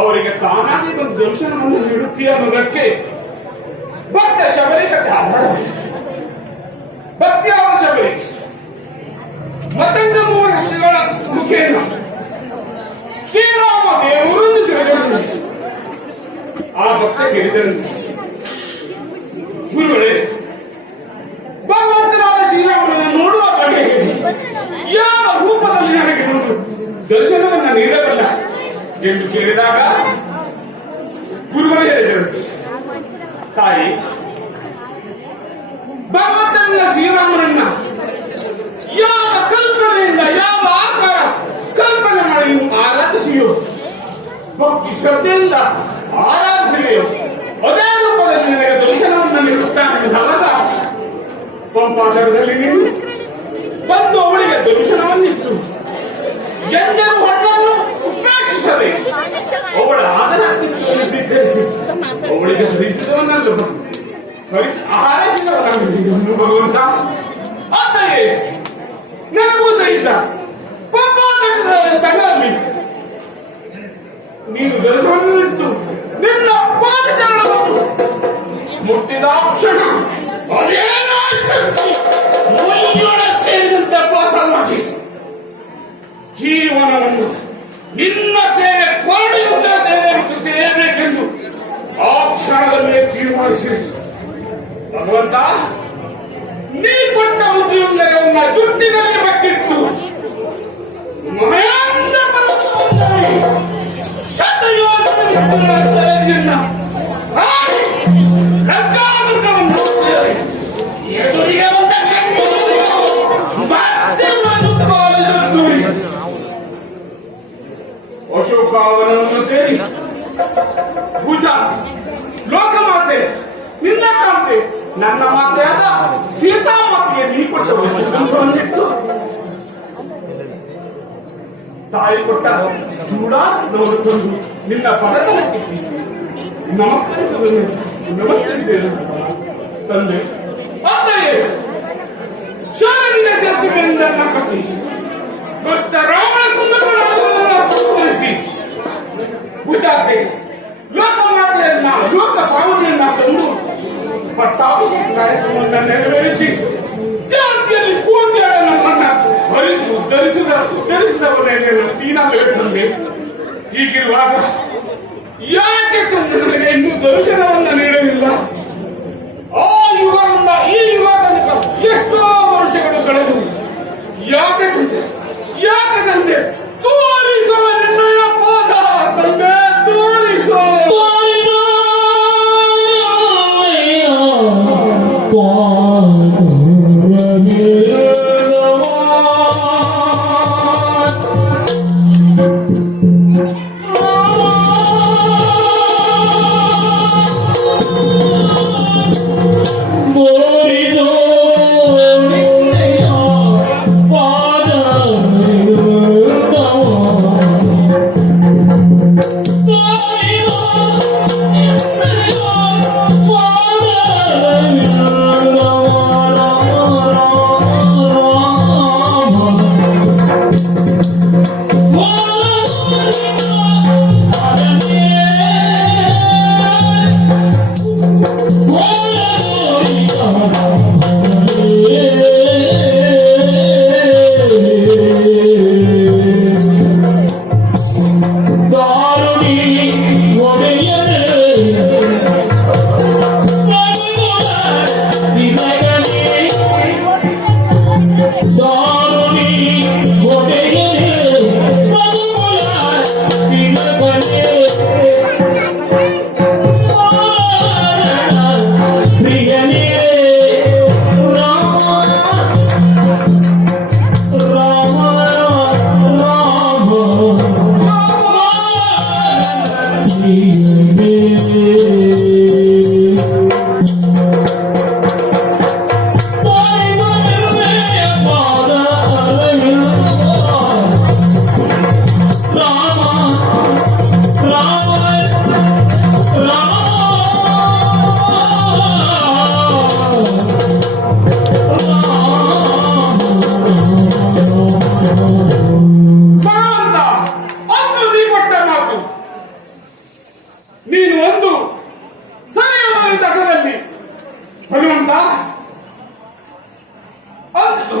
ಅವರಿಗೆ ತಾನಾಗಿ ಒಂದು ದರ್ಶನವನ್ನು ನೀಡುತ್ತೀಯ ಅನ್ನೋದಕ್ಕೆ ಭಕ್ತ ಶಬರಿಕತೆ ಆಧಾರ. ಭಕ್ತಿ ಶಬರಿ ಮತಂಗ ಮೂಲ ಶ್ರೀಗಳ ಮುಖೇನ ಶ್ರೀರಾಮ ದೇವರನ್ನು ತಿಳಿದರು. ಆ ಭಕ್ತ ಕೇಳಿದರು, ಗುರುಗಳೇ, ಭಗವಂತನಾದ ಶ್ರೀರಾಮನನ್ನು ನೋಡುವ ಬಗೆ ಯಾವ ರೂಪದಲ್ಲಿ ನನಗೆ ಒಂದು ದರ್ಶನವನ್ನು ನೀಡಬಲ್ಲ ಎಂದು ಕೇಳಿದಾಗ ಗುರುಗಳು ಹೇಳಿದರು, ತಾಯಿ, ಭಗವಂತನ ಶ್ರೀರಾಮನನ್ನ ಯಾವ ಕಲ್ಪನೆಯಿಂದ ಯಾವ ಆಕಾರ ಕಲ್ಪನೆ ಮಾಡಿ ಆರಾಧಿಸಿಯೋ, ಭಕ್ತಿ ಶ್ರದ್ಧೆಯಿಂದ ಆರಾಧಿಸಿದೆಯೋ ಅದೇ ರೂಪದಲ್ಲಿ ನನಗೆ ದರ್ಶನವನ್ನು ನೀಡುತ್ತಾನೆ. ಪಂಪಾದರದಲ್ಲಿ ನೀವು ಬಂದು ಅವಳಿಗೆ ದರ್ಶನವನ್ನಿತ್ತು. ಎಂದರು ಹೊಣ್ಣನ್ನು ಉಪೇಕ್ಷಿಸದೆ ಅವಳ ಆದರಾತಿಯನ್ನು ಸ್ವೀಕರಿಸಿ ಅವಳಿಗೆ ಹರಿಸಿದವನಲ್ಲ ಹಾರೈಸಿದವನಾಗಲಿ ಭಗವಂತ. ಆದರೆ ನನಗೂ ಸಹಿತ ತಗಲಿ ನೀನು ಗರ್ಭವನ್ನು ಇಟ್ಟು ನಿನ್ನ ಪಾದಗಳನ್ನು ಮುಟ್ಟಿದ ಕ್ಷಣ ಅದೇನೋ ಶಕ್ತಿ ಸೇರಿದಂತೆ ಪಾಠ ಮಾಡಿ ಜೀವನವನ್ನು ನಿನ್ನ ಸೇವೆ ಕೊರಡಿಯುತ್ತೇನೆಂದು ಆ ಕ್ಷಣದಲ್ಲೇ ತೀರ್ಮಾನಿಸಿ ಭಗವಂತ ನೀ ಕೊಟ್ಟ ಉದ್ಯೋಗವನ್ನ ಜುಟ್ಟಿನಲ್ಲಿ ಬಚ್ಚಿಟ್ಟು ಮಹೇಂದ್ರ ಪರ್ವತವನ್ನಾಗಿ ಶತಯೋಗವನ್ನು ಕರ್ಕಾಮೃತವನ್ನು ಎದುರಿಗೆ ಬಂದ ಅಶೋಕಾವನವನ್ನು ಸೇರಿ ಭುಜ ಲೋಕಮಾತೆ ನಿನ್ನ ಕಾಂತೆ ನನ್ನ ಮಾತೆಯಾದ ಸೀತಾಮಾತೆಗೆ ನೀ ಕೊಟ್ಟು ತಾಯಿ ಕೊಟ್ಟ ಚೂಡ ನೋಡಿಕೊಂಡು ನಿನ್ನ ಪದಕ್ಕೆ ನಮಸ್ಕರಿಸಿದ್ದೇನೆ ತಂದೆ. ಅತ್ತೆಯೇ ಶಾಲೆಗೆ ಸೇರ್ತೀವಿ ಎಂದನ್ನ ಕಟ್ಟಿ ಭಕ್ತ ರಾವಣ ಕುಂದರಿಸಿ ಭುಜಾತೆ ಲೋಕಮಾತೆಯನ್ನ ಲೋಕ ಪಾವನೆಯನ್ನ ತಂದು ಪಟ್ಟಾಭಿಷೇಕ ಕಾರ್ಯಕ್ರಮವನ್ನು ನೆರವೇರಿಸಿ ಜಾತಿಯಲ್ಲಿ ಕೂತಿಯಾದ ನಮ್ಮನ್ನ ಧರಿಸಿದವರೇ ನೀನಾಗಲಿ. ಹೀಗಿರುವಾಗ ಯಾಕೆ ತಂದು ನನಗೆ ಇನ್ನೂ ದರ್ಶನವನ್ನ ನೀಡಲಿಲ್ಲ? ಆ ಯುಗದಿಂದ ಈ ಯುಗ ತನಕ ಎಷ್ಟೋ ವರ್ಷಗಳು ಕಳೆದು ಯಾಕೆ ತಂದೆ ತೋರಿಸೋ ನಿನ್ನಯ ಪಾದ ತಂದೆ ತೋರಿಸೋ.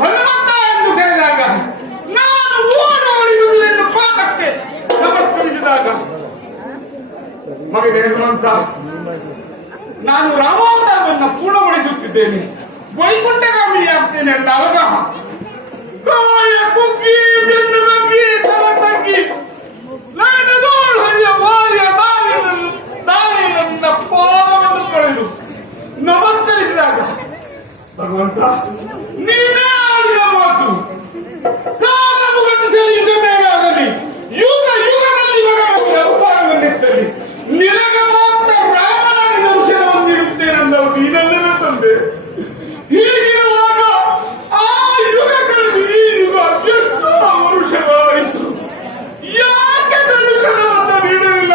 ಹನುಮಂತ ಎಂದು ಕರೆದಾಗ ನಾನು ಓಡೋಡಿ ಬಂದು ಪಾದಕ್ಕೆ ನಮಸ್ಕರಿಸಿದಾಗ ಮಗನೇ ಹನುಮಂತ, ನಾನು ರಾಮಾವತಾರವನ್ನು ಪೂರ್ಣಗೊಳಿಸುತ್ತಿದ್ದೇನೆ, ವೈಕುಂಠಗಾಮಿನಿ ಆಗ್ತೇನೆ ಅಂದಾಗ ಕಾಯ ಕುಗ್ಗಿ ಬೆನ್ನು ಬಗ್ಗಿ ತಲ ತಗ್ಗಿ ಲೈನಗೋಳು ಹರಿಯ ವಾರಿಯ ದಾರಿಯನ್ನ ಪಾದವನ್ನು ತೊಳೆದು ನಮಸ್ಕರಿಸಿದಾಗ ಭಗವಂತ ನೀನೇ ಆಡಿದ ಮಾತು ಮುಗದಲ್ಲಿ ಯುಗ ಮೇಲಾಗಲಿ ಯುಗ ಯುಗದಲ್ಲಿ ಅವತಾರವನ್ನೆತ್ತಲಿ ನಿನಗೆ ಮಾತ್ರ ರಾಮನ ದರ್ಶನವನ್ನು ನೀಡುತ್ತೇನೆಂದವರು ನೀನಲ್ಲೇ ತಂದೆ. ಹೀಗಿರುವಾಗ ಆ ಯುಗಗಳಲ್ಲಿ ಈ ಯುಗ ಎಷ್ಟೋ ವರುಷಗಳಾಯಿತು, ಯಾಕೆ ದರ್ಶನವನ್ನು ನೀಡಲಿಲ್ಲ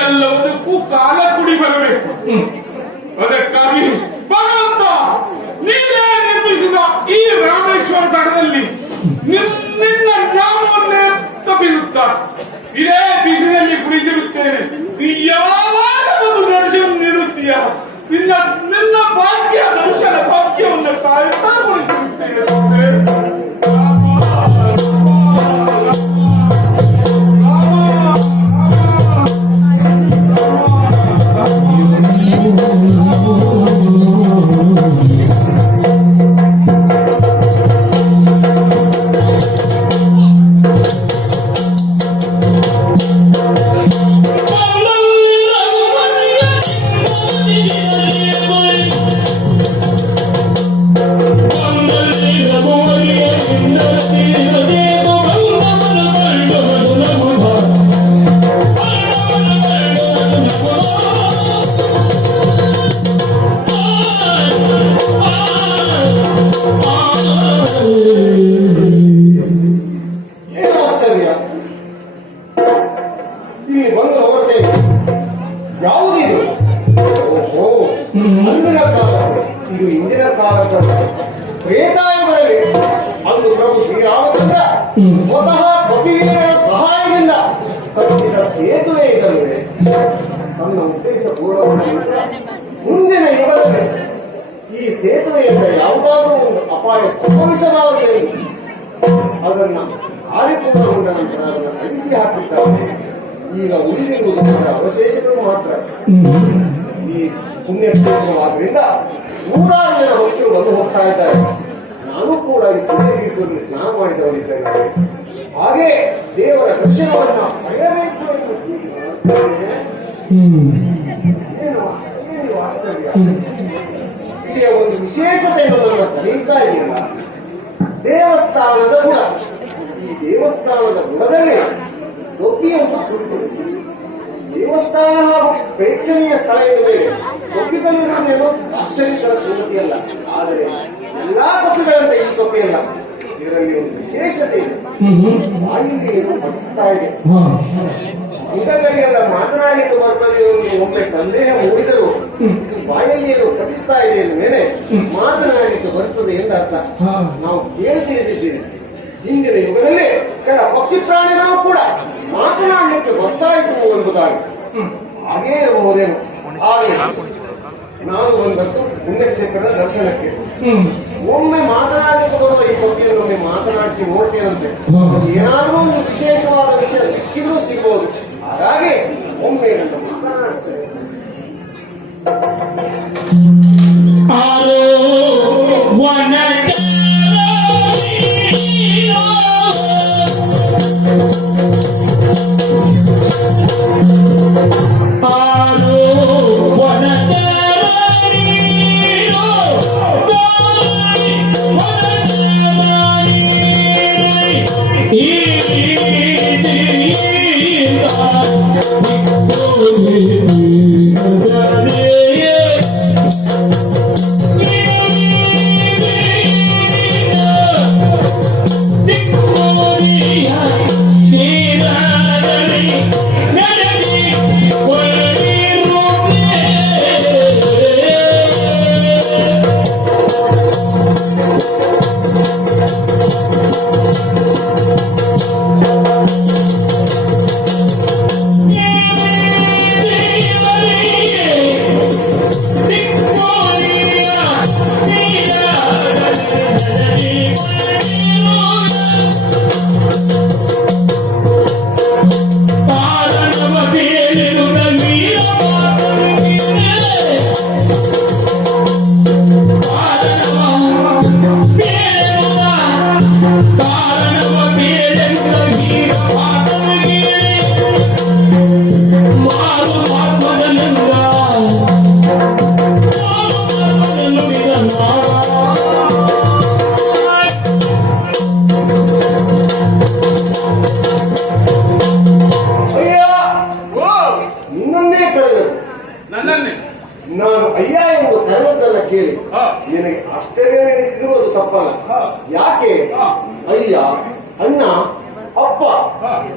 ಎಲ್ಲದಕ್ಕೂ ಕಾಲ ಕುಡಿ ಬರಬೇಕು. ಅದಕ್ಕಾಗಿ ಭಗವಂತ ನೀನೇ ನಿರ್ಮಿಸಿದ ಈ ರಾಮೇಶ್ವರ ತಟದಲ್ಲಿ ನಿನ್ನ ನಾಮವನ್ನೇ ತಪ್ಪಿಸುತ್ತಾ ಇದೇ ಬೀದಿನಲ್ಲಿ ಕುಳಿತಿರುತ್ತೇನೆ. ನೀ ಯಾವಾಗ ಒಂದು ದರ್ಶನ ನೀಡುತ್ತೀಯ, ನಿನ್ನ ಭಾಗ್ಯ ದರ್ಶನ ಭಾಗ್ಯವನ್ನು ಕಾಯುತ್ತಾ ಕುಳಿತಿರುತ್ತೇನೆ. ಸ್ವತಃ ಕಪಿವೀರರ ಸಹಾಯದಿಂದ ಕಟ್ಟಿದ ಸೇತುವೆ ಇದಲ್ಲವೇ ನನ್ನ ಉದ್ದೇಶ ಪೂರ್ವವಾಗಿ ಮುಂದಿನ ಯುಗದಲ್ಲಿ ಈ ಸೇತುವೆಯಿಂದ ಯಾವುದಾದ್ರೂ ಒಂದು ಅಪಾಯ ಸಂಭವಿಸಬಾರದು. ಅದನ್ನ ಕಾರ್ಯಪೂರ್ಣಗೊಂಡ ನಂತರ ಅದನ್ನು ಅಳಿಸಿ ಹಾಕಿದ್ದಾರೆ. ಈಗ ಉಳಿದಿರುವುದು ಅದರ ಅವಶೇಷಗಳು ಮಾತ್ರ. ಈ ಪುಣ್ಯಕ್ಷೇತ್ರವಾದ್ರಿಂದ ನೂರಾರು ಜನ ಭಕ್ತರು ಬಂದು ಹೋಗ್ತಾ ಇದ್ದಾರೆ. ನಾನು ಕೂಡ ಈ ಪುಣ್ಯತೀರ್ಥದಲ್ಲಿ ಸ್ನಾನ ಮಾಡಿದವರಿದ್ದೇನೆ. ಹಾಗೆ ದೇವರ ದರ್ಶನವನ್ನ ಪಡೆಯಬೇಕು ಏನು ಆಶ್ಚರ್ಯ. ಇಲ್ಲಿಯ ಒಂದು ವಿಶೇಷತೆಯನ್ನು ನನ್ನ ಕಲಿಯುತ್ತಾ ಇದೆಯಲ್ಲ, ದೇವಸ್ಥಾನದ ಗುಣ. ಈ ದೇವಸ್ಥಾನದ ಗುಣದಲ್ಲಿ ಒಪ್ಪಿಯನ್ನು ಕುರಿತು ದೇವಸ್ಥಾನ ಹಾಗೂ ಪ್ರೇಕ್ಷಣೀಯ ಸ್ಥಳ ಎನ್ನುವುದೇ ಒಪ್ಪಿಕೊಂಡಿರುವುದೇನೋ ಆಶ್ಚರ್ಯಕರ ಸಂಗತಿಯಲ್ಲ. ಆದರೆ ಎಲ್ಲಾ ಕಪ್ಪಿಗಳಂತೆ ಈ ಕಪ್ಪಿಯಲ್ಲ. ಇದರಲ್ಲಿ ಒಂದು ವಿಶೇಷತೆ ಇದೆ. ಬಾಯಿಗೆ ಏನು ಪಠಿಸ್ತಾ ಇದೆ. ಅಂಗಗಳಿಗೆಲ್ಲ ಮಾತನಾಡಲಿಕ್ಕೆ ಬರ್ತದೆ ಎಂದು ಒಮ್ಮೆ ಸಂದೇಹ ಮೂಡಿದರೂ ಬಾಯಲ್ಲಿ ಏನು ಪಠಿಸ್ತಾ ಇದೆ ಎಂದ ಮೇಲೆ ಮಾತನಾಡಲಿಕ್ಕೆ ಬರ್ತದೆ ಎಂದರ್ಥ ನಾವು ಕೇಳಿ ತಿಳಿದಿದ್ದೇವೆ. ಹಿಂದಿನ ಯುಗದಲ್ಲಿ ಕೆಲ ಪಕ್ಷಿ ಪ್ರಾಣಿಗಳು ಕೂಡ ಮಾತನಾಡಲಿಕ್ಕೆ ಬರ್ತಾ ಇತ್ತು ಎಂಬುದಾಗಿ. ಹಾಗೇ ಇರಬಹುದೇನು. ಹಾಗೆ ನಾನು ಬಂದದ್ದು ಪುಣ್ಯಕ್ಷೇತ್ರದ ದರ್ಶನಕ್ಕೆ. ಒಮ್ಮೆ ಮಾತನಾಡಲಿಕ್ಕೆ ಬರುವ ಈ ಪಕ್ಷಿಯನ್ನು ಒಮ್ಮೆ ಮಾತನಾಡಿಸಿ ನೋಡ್ತೇನಂತೆ. ಏನಾದ್ರೂ ಒಂದು ವಿಶೇಷವಾದ ವಿಷಯ ಸಿಕ್ಕಿದ್ರೂ ಸಿಗಬಹುದು. ಹಾಗಾಗಿ ಒಮ್ಮೆ ನನ್ನ ಮಾತನಾಡ್ತೇನೆ.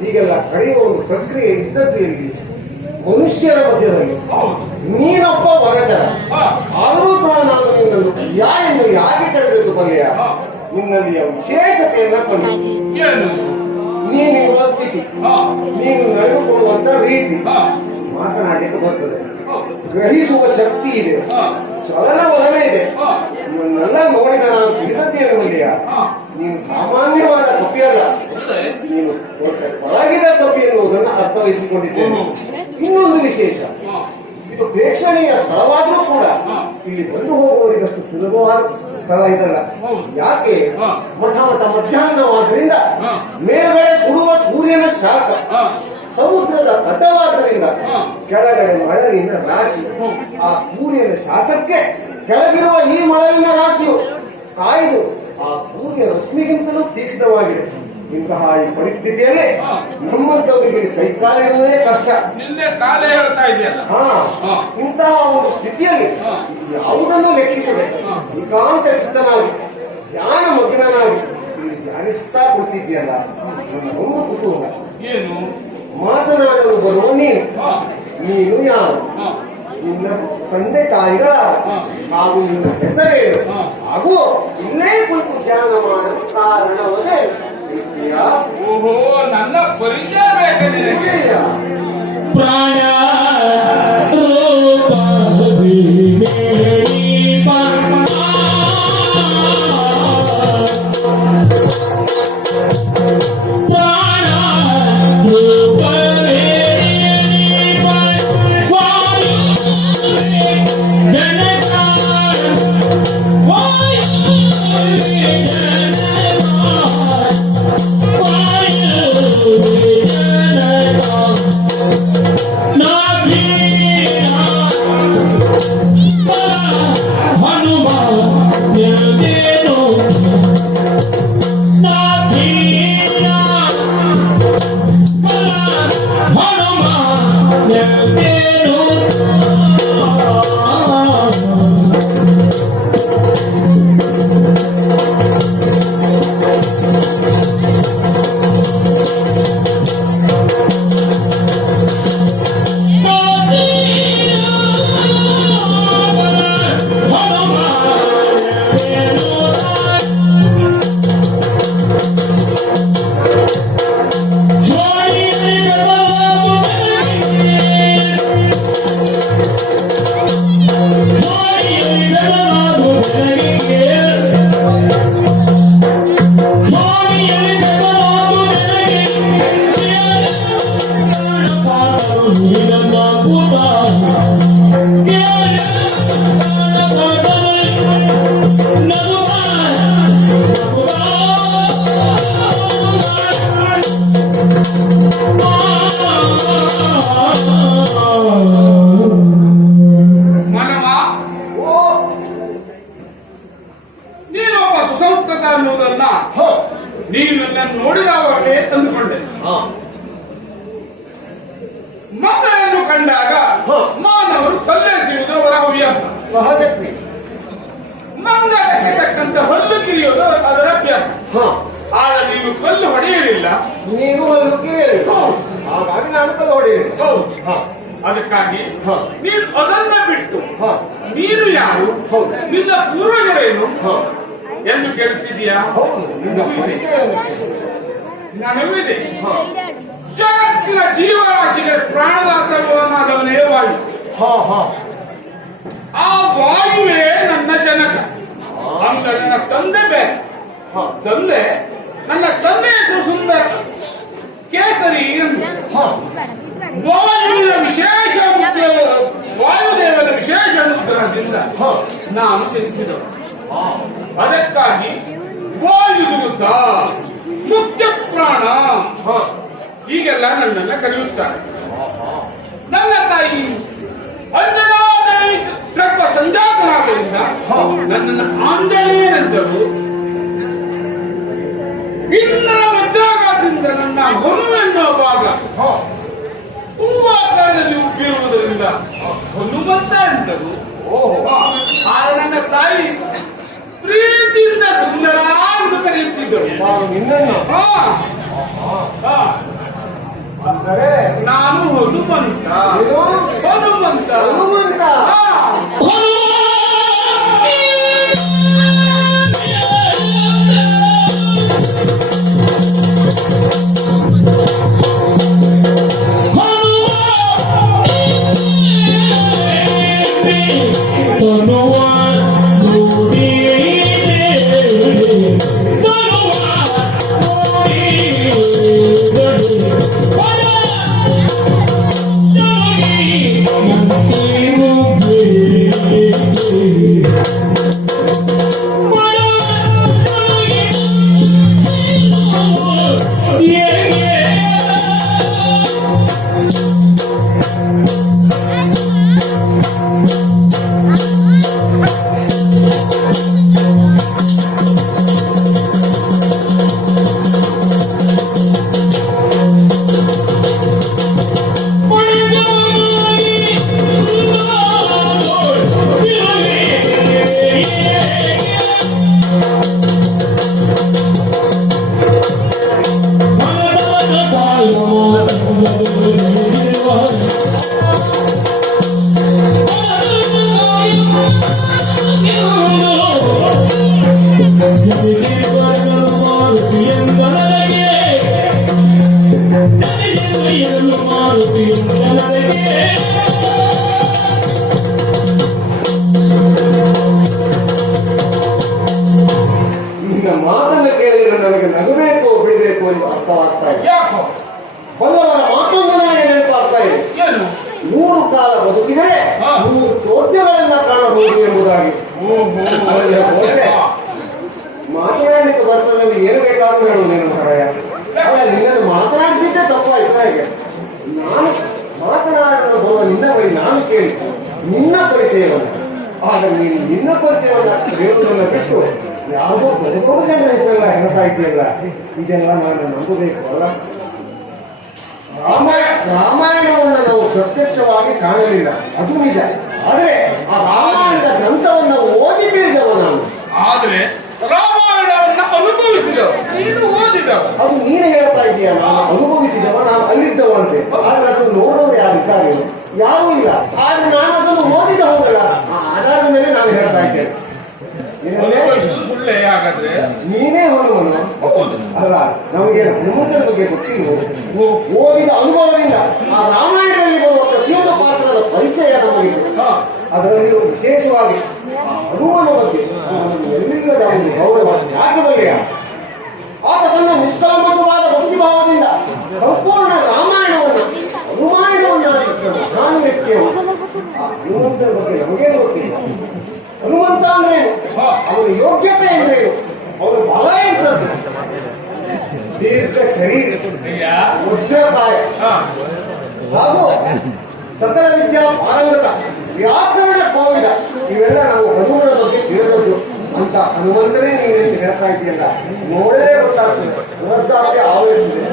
ಹೀಗೆಲ್ಲ ಕರೆಯುವ ಒಂದು ಪ್ರಕ್ರಿಯೆ ಇದ್ದದ್ದು ಎಲ್ಲಿ? ಮನುಷ್ಯರ ಮಧ್ಯದಲ್ಲಿ. ಹೌದು. ನೀನೊಬ್ಬ ವರಚರ, ಹಾ. ಆದರೂ ಸಹ ನಾನು ನಿನ್ನನ್ನು ಎಂದು ಯಾಕೆ ಕರೆದದ್ದು ಬಗೆಯ ಹಾ. ನಿನ್ನಲ್ಲಿಯ ವಿಶೇಷತೆಯನ್ನ ಕಂಡು. ಏನು? ನೀನಿರುವ ಸ್ಥಿತಿ, ಹಾ. ನೀನು ನಡೆದುಕೊಳ್ಳುವಂತ ರೀತಿ ಹಾ. ಮಾತನಾಡಲಿಕ್ಕೆ ಬರ್ತದೆ. ಹೌದು. ಗ್ರಹಿಸುವ ಶಕ್ತಿ ಇದೆ, ಹಾ. ಚಲನವಲನ ಇದೆ. ಹಾ. ಇವನ್ನೆಲ್ಲ ನೋಡಿದ ನಾನು ತಿಳಿದದ್ದೇನು ಬಗೆಯ ಹಾ. ನೀನು ಸಾಮಾನ್ಯವಾದ ಕಪಿಯಲ್ಲ, ಅದೇ. ನೀನು ಒಳಗಿದ ಕಪಿ ಎನ್ನುವುದನ್ನು ಅರ್ಥವಹಿಸಿಕೊಂಡಿದ್ದೇನೆ. ಇನ್ನೊಂದು ವಿಶೇಷ, ಹಾ. ಇದು ಪ್ರೇಕ್ಷಣೀಯ ಸ್ಥಳವಾದರೂ ಕೂಡ ಹಾ. ಇಲ್ಲಿ ಬಂದು ಹೋಗುವವರಿಗಷ್ಟು ಸುಲಭವಾದ ಸ್ಥಳ ಇದಲ್ಲ. ಹೌದು. ಯಾಕೆ? ಹಾ. ಮಠ ಮಧ್ಯಾಹ್ನವಾದ್ದರಿಂದ ಹಾ. ಮೇಲ್ಗಡೆ ಸುಡುವ ಸೂರ್ಯನ ಶಾಖ, ಹಾ. ಸಮುದ್ರದ ತಟವಾದ್ದರಿಂದ ಹಾ. ಕೆಳಗಡೆ ಮಳವಿನ ರಾಶಿ, ಹ್ಮ್. ಆ ಸೂರ್ಯನ ಶಾಖಕ್ಕೆ ಕೆಳಗಿರುವ ಈ ಮಳವಿನ ರಾಶಿಯು ಕಾಯ್ದು ಆ ಸೂರ್ಯ ರಶ್ಮಿಗಿಂತಲೂ ತೀಕ್ಷ್ಣವಾಗಿದೆ. ಇಂತಹ ಈ ಪರಿಸ್ಥಿತಿಯಲ್ಲಿ ಹಾ. ನಮ್ಮಂತವರಿಗೆ ಕೈಕಾಲಿಡುವುದೇ ಕಷ್ಟ. ನಿನ್ನೆ ಕಾಲೇ ಹೇಳ್ತಾ ಇದೆಯಲ್ಲ. ಹಾ. ಹಾ. ಇಂತಹ ಒಂದು ಸ್ಥಿತಿಯಲ್ಲಿ ಹಾ. ಯಾವುದನ್ನು ಲೆಕ್ಕಿಸದೆ ಹಾ. ಏಕಾಂತ ಚಿತ್ತನಾಗಿ ಧ್ಯಾನ ಮಗ್ನನಾಗಿ ಇಲ್ಲಿ ಧ್ಯಾನಿಸ್ತಾ ಕೂತಿದ್ಯಲ್ಲ, ನನ್ನ ಒಂದು ಕುತೂಹಲ. ಏನು? ಮಾತನಾಡಲು ಬರುವ ನೀನು, ಹಾ. ನೀನು ಯಾರು? ಹಾ. ನಿನ್ನ ತಂದೆ ತಾಯಿಗಳ ಹಾ. ಹಾಗೂ ನಿನ್ನ ಹೆಸರೇನು? ಹಾ. ಹಾಗೂ ಇಲ್ಲೇ ಕುಳಿತು ಧ್ಯಾನ ಮಾಡಲು ಕಾರಣವೇ ತಿಳಿಸ್ತೀಯಾ? ಓಹೋ, ನನ್ನ ಪರಿಚಯ ಬೇಕು ನಿನಗೆ. ತಿಳಿಯಾ? ಪ್ರಾಣ ರೂಪ ಮೇರಿ ಪರಮ ಪ್ರಾಣ ರೂಪ ಮೇರಿ ಪರಮ ಜನಕ ವಾಯು ಜನಕ ಮನಮ, ಓ, ನೀನೊಬ್ಬ ಸುಸಂಸ್ಕೃತ ಅನ್ನುವುದನ್ನ ಹೋ. ನೀನು ನನ್ನನ್ನು ನೋಡಿದವಾಗಲೇ ತಂದುಕೊಂಡೆ. ಹಾ. ಮಕ್ಕಳನ್ನು ಕಂಡಾಗ ಹ. ಮಾನವರು ಕಲ್ಲೆಸೆಯುವುದು ಅವರ ಹವ್ಯಾಸ. ಸಹಜಕ್ಕೆ. ಮಂಗಕ್ಕೆ ತಕ್ಕಂತ ಹಲ್ಲು ಕಿರಿಯೋದು ಅದರ ಅಭ್ಯಾಸ. ಹಾ. ಆಗ ನೀನು ಕಲ್ಲು ಹೊಡೆಯಲಿಲ್ಲ. ನೀನು ಅದು ಕೇಳಿ, ಹೌದು. ಹಾಗಾಗಿ ನಾನು ಕಲ್ಲು ಹೊಡೆಯುವೆ. ಹೌದು. ಹಾ. ಅದಕ್ಕಾಗಿ ಹ. ನೀನು ಅದನ್ನ ಬಿಟ್ಟು ಹಾ. ನೀನು ಯಾರು, ಹೌದು. ನಿನ್ನ ಪೂರ್ವಜರೇನು ಹಾ. ಎಂದು ಕೇಳುತ್ತಿದ್ದೀಯಾ? ಹೌದು, ನಿನ್ನ ಪರಿಚಯವನ್ನು ಕೇಳು. ನನವಿದೆ. ಹಾ. ಜಗತ್ತಿನ ಜೀವರಾಶಿಗೆ ಪ್ರಾಣದಾತವನಾದವನೇ ವಾಯು. ಹಾ. ಹಾ. ಆ ವಾಯುವೇ ನನ್ನ ಜನಕ. ಅಂದ ನನ್ನ ತಂದೆ ಬೇರೆ. ಹಾ. ತಂದೆ, ನನ್ನ ತಂದೆ ಹೆಸರು ಸುಂದರ ಕೇಸರಿ ಎಂದು. ಹಾ. ವಾಯುವಿನ ವಿಶೇಷ ವಾಯುದೇವನ ವಿಶೇಷ ಅನುಗ್ರಹದಿಂದ ಹಾ. ನಾನು ಜನಿಸಿದವು. ಹಾ. ಅದಕ್ಕಾಗಿ ವಾಯುದೂತ, ಮುಖ್ಯ ಪ್ರಾಣ ಹಾ. ಹೀಗೆಲ್ಲ ನನ್ನನ್ನ ಕರೆಯುತ್ತಾರೆ. ನನ್ನ ತಾಯಿ ಅಂಜನಾದೇವಿ ಗರ್ಭ ಸಂಜಾತನಾದ್ದರಿಂದ ನನ್ನನ್ನು ಆಂಜನೇಯನೆಂದರು. ಇಂದ್ರನ ವಜ್ರಾಘಾತದಿಂದ ನನ್ನ ಹನುಮೆನ್ನುವ ಭಾಗ ಹಾ. ಹೂವಾಕಾರದಲ್ಲಿ ಉಬ್ಬಿರುವುದರಿಂದ ಹನುಮಂತ ಎಂದರು. ಆಗ ನನ್ನ ತಾಯಿ ಪ್ರೀತಿಯಿಂದ ಸುಂದರ ಎಂದು ಕರೆಯುತ್ತಿದ್ದರು. ನಾನು ನಿನ್ನನ್ನು ಹಾ. ಹಾ. ಏನು? ಹನುಮಂತ. ಹನುಮಂತ. ನಿನ್ನ ಮಾತನ್ನ ಕೇಳಿದ್ರೆ ನನಗೆ ನಗಬೇಕು ಬಿಡಬೇಕು ಎಂದು ಅರ್ಥವಾಗ್ತಾ ಇದೆ. ಯಾಕೋ? ಬಲ್ಲವರ ಮಾತೊಂದು ನನಗೆ ನೆನಪಾಗ್ತಾ ಇದೆ. ಏನು? 100 ಕಾಲ ಬದುಕಿದರೆ ಹಾ. 100 ಚೋದ್ಯಗಳನ್ನ ಕಾಣಬಹುದು ಎಂಬುದಾಗಿ. ಅದರಲ್ಲಿ ಹೋದ್ರೆ ಮಾತನಾಡಲಿಕ್ಕೆ ಬರ್ತದೆ, ಏನು ಬೇಕಾದ್ರೂ ಹೇಳು ನೀನು ಮಹಾರಾಯ. ನಿನ್ನನ್ನು ಮಾತನಾಡಿಸಿದ್ದೆ ತಪ್ಪಾಯ್ತು. ಹೇಗೆ ನಾನು ಮಾತನಾಡಬಹುದು ನಿನ್ನ ಬಳಿ ನಾನು ಕೇಳಿ ನಿನ್ನ ಪರಿಚಯವನ್ನು, ಆಗ ನೀನು ನಿನ್ನ ಪರಿಚಯವನ್ನು ಹೇಳುವುದನ್ನು ಬಿಟ್ಟು ಯಾವುದೋ ಬದುಕೋ ಜನರ ಹೆಸರೆಲ್ಲ ಹೇಳ್ತಾ ಇದೆಯಲ್ಲ, ಇದೆಲ್ಲ ನಾನು ನಂಬಬೇಕು ಅಲ್ಲ. ರಾಮಾಯಣವನ್ನು ನಾವು ಪ್ರತ್ಯಕ್ಷವಾಗಿ ಕಾಣಲಿಲ್ಲ, ಅದು ನಿಜ. ಆದರೆ ಆ ರಾಮಾಯಣದ ಗ್ರಂಥವನ್ನು ಓದಿ ತಿಳಿದವ ನಾನು. ಆದ್ರೆ ರಾಮಾಯಣವನ್ನ ಅನುಭವಿಸಿದವ ನೀನು ಓದಿದವ. ಅದು ನೀನು ಹೇಳ್ತಾ ಇದೆಯಾ, ನಾನು ಅನುಭವಿಸಿದವ, ನಾನು ಅಲ್ಲಿದ್ದವಂತೆ. ಆದ್ರೆ ಅದನ್ನು ನೋಡೋರು ಯಾರಿದ್ದಾರೆ? ಯಾರೂ ಇಲ್ಲ. ಆದ್ರೆ ನಾನು ಅದನ್ನು ಓದಿದ ಹೋಗಲ್ಲ, ಆ ಆಧಾರದ ಮೇಲೆ ನಾನು ಹೇಳ್ತಾ ಇದ್ದೇನೆ. ಸುಳ್ಳೆ ಹಾಗಾದ್ರೆ ನೀನೇ ಹನುಮನು ಅಲ್ಲ. ನಮಗೆ ಹನುಮಂತನ ಬಗ್ಗೆ ಗೊತ್ತಿಲ್ಲ, ಓದಿದ ಅನುಭವದಿಂದ ಆ ರಾಮಾಯಣದಲ್ಲಿ ಬರುವ ಪ್ರತಿಯೊಂದು ಪಾತ್ರದ ಪರಿಚಯ ನಮಗೆ. ಅದರಲ್ಲಿ ವಿಶೇಷವಾಗಿ ಹನುಮನ ಬಗ್ಗೆ ಎಲ್ಲಿಲ್ಲದ ಒಂದು ಗೌರವ ಯಾಕಬಲ್ಲೆಯ. ಆತ ತನ್ನ ನಿಷ್ಕಲ್ಮಶವಾದ ಭಕ್ತಿಭಾವದಿಂದ ಸಂಪೂರ್ಣ ರಾಮಾಯಣವನ್ನು ನಾನು ವ್ಯಕ್ತಿಯನ್ನು ಆ ಹನುಮಂತನ ಬಗ್ಗೆ ನಮಗೇನು ಗೊತ್ತಿಲ್ಲ. ಹನುಮಂತ ಅಂದ್ರೆ ಅವನ ಯೋಗ್ಯತೆ ಅಂದ್ರೇನು, ಅವನ ಬಲ ಎಂತದ್ದು? ದೀರ್ಘ ಶರೀರ, ವಜ್ರಕಾಯ, ಹಾಗೂ ಸಕಲ ವಿದ್ಯಾ ಪಾರಂಗತ, ವ್ಯಾಕರಣ ಕೋವಿದ, ಇವೆಲ್ಲ ನಾವು ಹನುಮನ ಬಗ್ಗೆ ತಿಳಿದದ್ದು ಅಂತ ಹನುಮಂತನೇ ನೀನು ಹೇಳ್ತಾ ಇದೆಯಲ್ಲ, ನೋಡಲೇ ಗೊತ್ತಾಗ್ತದೆ. ವೃದ್ಧಾಪ್ಯ ಆವರಿಸಿದೆ,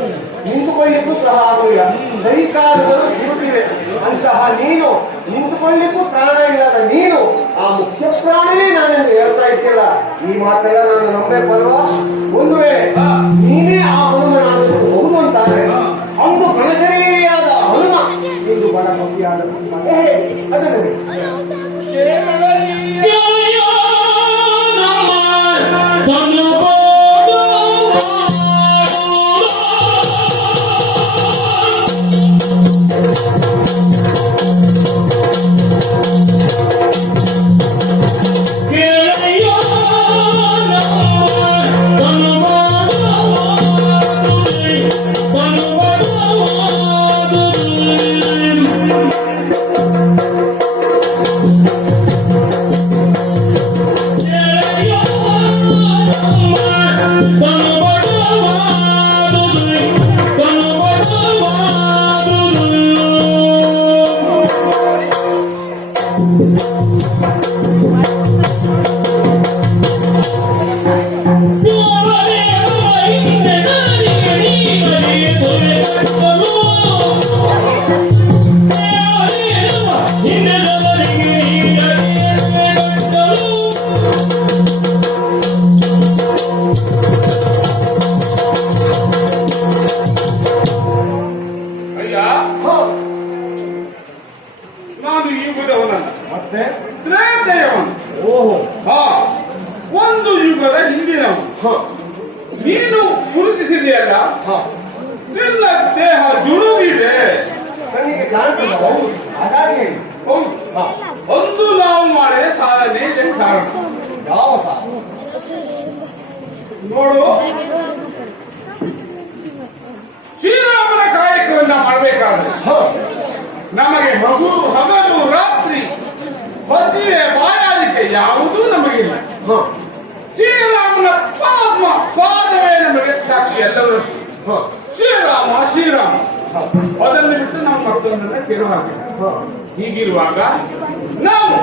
ನಿಂತುಕೊಳ್ಳಿಕ್ಕೂ ಸಹ ಆಗುವುದಿಲ್ಲ, ಕೈಕಾಲುಗಳು ಇರುತ್ತಿವೆ. ಅಂತಹ ನೀನು ನಿಂತುಕೊಳ್ಳಿಕ್ಕೂ ಪ್ರಾಣ ಇಲ್ಲದ ನೀನು ಆ ಮುಖ್ಯ ಪ್ರಾಣನೇ ನಾನೆಂದು ಹೇಳ್ತಾ ಇದ್ದೀಯಲ್ಲ, ಈ ಮಾತೆಲ್ಲ ನಾನು ನಂಬೇಕಲ್ವಾ? ಒಂದು ವೇಳೆ ನೀನೇ ಆ ಹನುಮನಾದರೂ ಹೌದು ಅಂತಾದ್ರೆ ಅಂದು ಕನಸರಿಯಾದ ಹನುಮ ಇಂದು ಬಡ ಭಕ್ತಿಯಾದ ಅದನ್ನು ದೇಹ ಜುಳುಗಿದೆ. ಕಣ್ಣಿಗೆ ಕಾಣ್ತದ ಹಾಗಾಗಿ ಹೇಳಿ. ಹೌದು. ಒಂದು ನಾವು ಮಾಡಿದ ಸಾಧನೆ ಇದೆ ಕಾರಣ. ಯಾವ ಸಾಲ? ನೋಡು, ಶ್ರೀರಾಮನ ಕಾಯಕವನ್ನ ಮಾಡಬೇಕಾದ್ರೆ ನಮಗೆ ಹಗಲು ರಾತ್ರಿ ಹಸಿವೆ ಬಾಯಾರಿಕೆ ಯಾವುದೂ ನಮಗಿಲ್ಲ. ಶ್ರೀರಾಮನ ಪಾದವೇ ನಮಗೆ ಸಾಕ್ಷಿ. ಎಲ್ಲರೂ ಶ್ರೀರಾಮ ಶ್ರೀರಾಮ ಅದನ್ನು ಬಿಟ್ಟು ನಾವು ಮತ್ತೊಂದನ್ನ ಕೇಳುವಾಗಿಲ್ಲ. ಹೀಗಿರುವಾಗ ನಾವು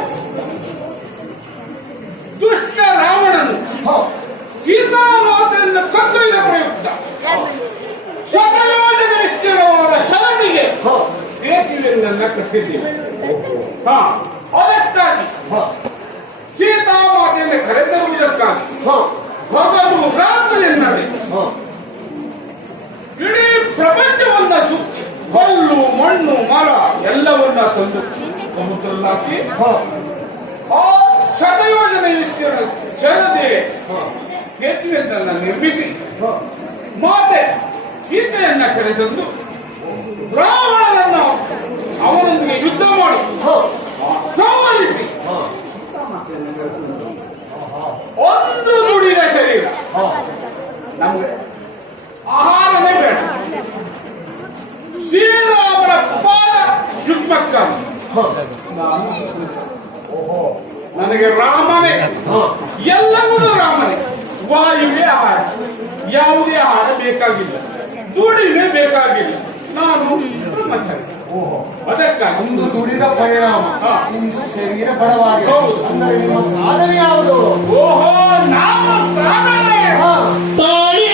ದುಷ್ಟ ರಾವಣನು ಸೀತಾಮಾತೆಯನ್ನು ಕತ್ತೊಯ್ದ ಪ್ರಯುಕ್ತ ಶತಯೋಜನ ವಿಸ್ತೀರ್ಣವಾದ ಶರದಿಗೆ ಸೇತುವೆಯನ್ನ ಕಟ್ಟಿದ್ದೀವಿ. ಅದಕ್ಕಾಗಿ ಸೀತಾಮಾತೆಯನ್ನು ಕರೆತರುವುದಕ್ಕಾಗಿ ಹಗಲು ರಾತ್ರಿ ಎನ್ನದೆ ಇಡೀ ಪ್ರಪಂಚವನ್ನ ಸುತ್ತಿ ಕಲ್ಲು ಮಣ್ಣು ಮರ ಎಲ್ಲವನ್ನ ತಂದು ಸಮುದ್ರಲ್ಲಾಕಿ ಆ ಶತಯೋಜನೆ ವಿಸ್ತೀರ್ಣ ಶರದಿಗೆ ಸೇತುವೆಯನ್ನ ನಿರ್ಮಿಸಿ ಮಾತೆ ಸೀತೆಯನ್ನ ಕರೆತಂದು ರಾವಣನನ್ನ ಅವನೊಂದಿಗೆ ಯುದ್ಧ ಮಾಡಿ ಸಂಹರಿಸಿ ಒಂದು ನುಡಿದ ಶರೀರ. ನಮಗೆ ಆಹಾರನೇ ಬೇಡ, ಶ್ರೀರಾಮನ ಪಾದ ಯುಗ್ಮಕ್ಕಾಗಿ ನನಗೆ ರಾಮನೇ, ಎಲ್ಲವೂ ರಾಮನೇ. ವಾಯುವೇ ಆಹಾರ, ಯಾವುದೇ ಆಹಾರ ಬೇಕಾಗಿಲ್ಲ, ದುಡಿಮೆ ಬೇಕಾಗಿಲ್ಲ. ನಾನು ಬ್ರಹ್ಮಚಾರಿ. ಅದಕ್ಕಾಗಿ ಒಂದು ದುಡಿದ ಪರಿಣಾಮ ಇಂದು ಶರೀರ ಬಡವಾಗಿದೆ. ಅಂದರೆ ನಿಮ್ಮ ಸಾಧನೆ ಯಾವುದು? ಓಹೋ, ನಾಮ ಸಾಧನೆ. ತಾಯಿ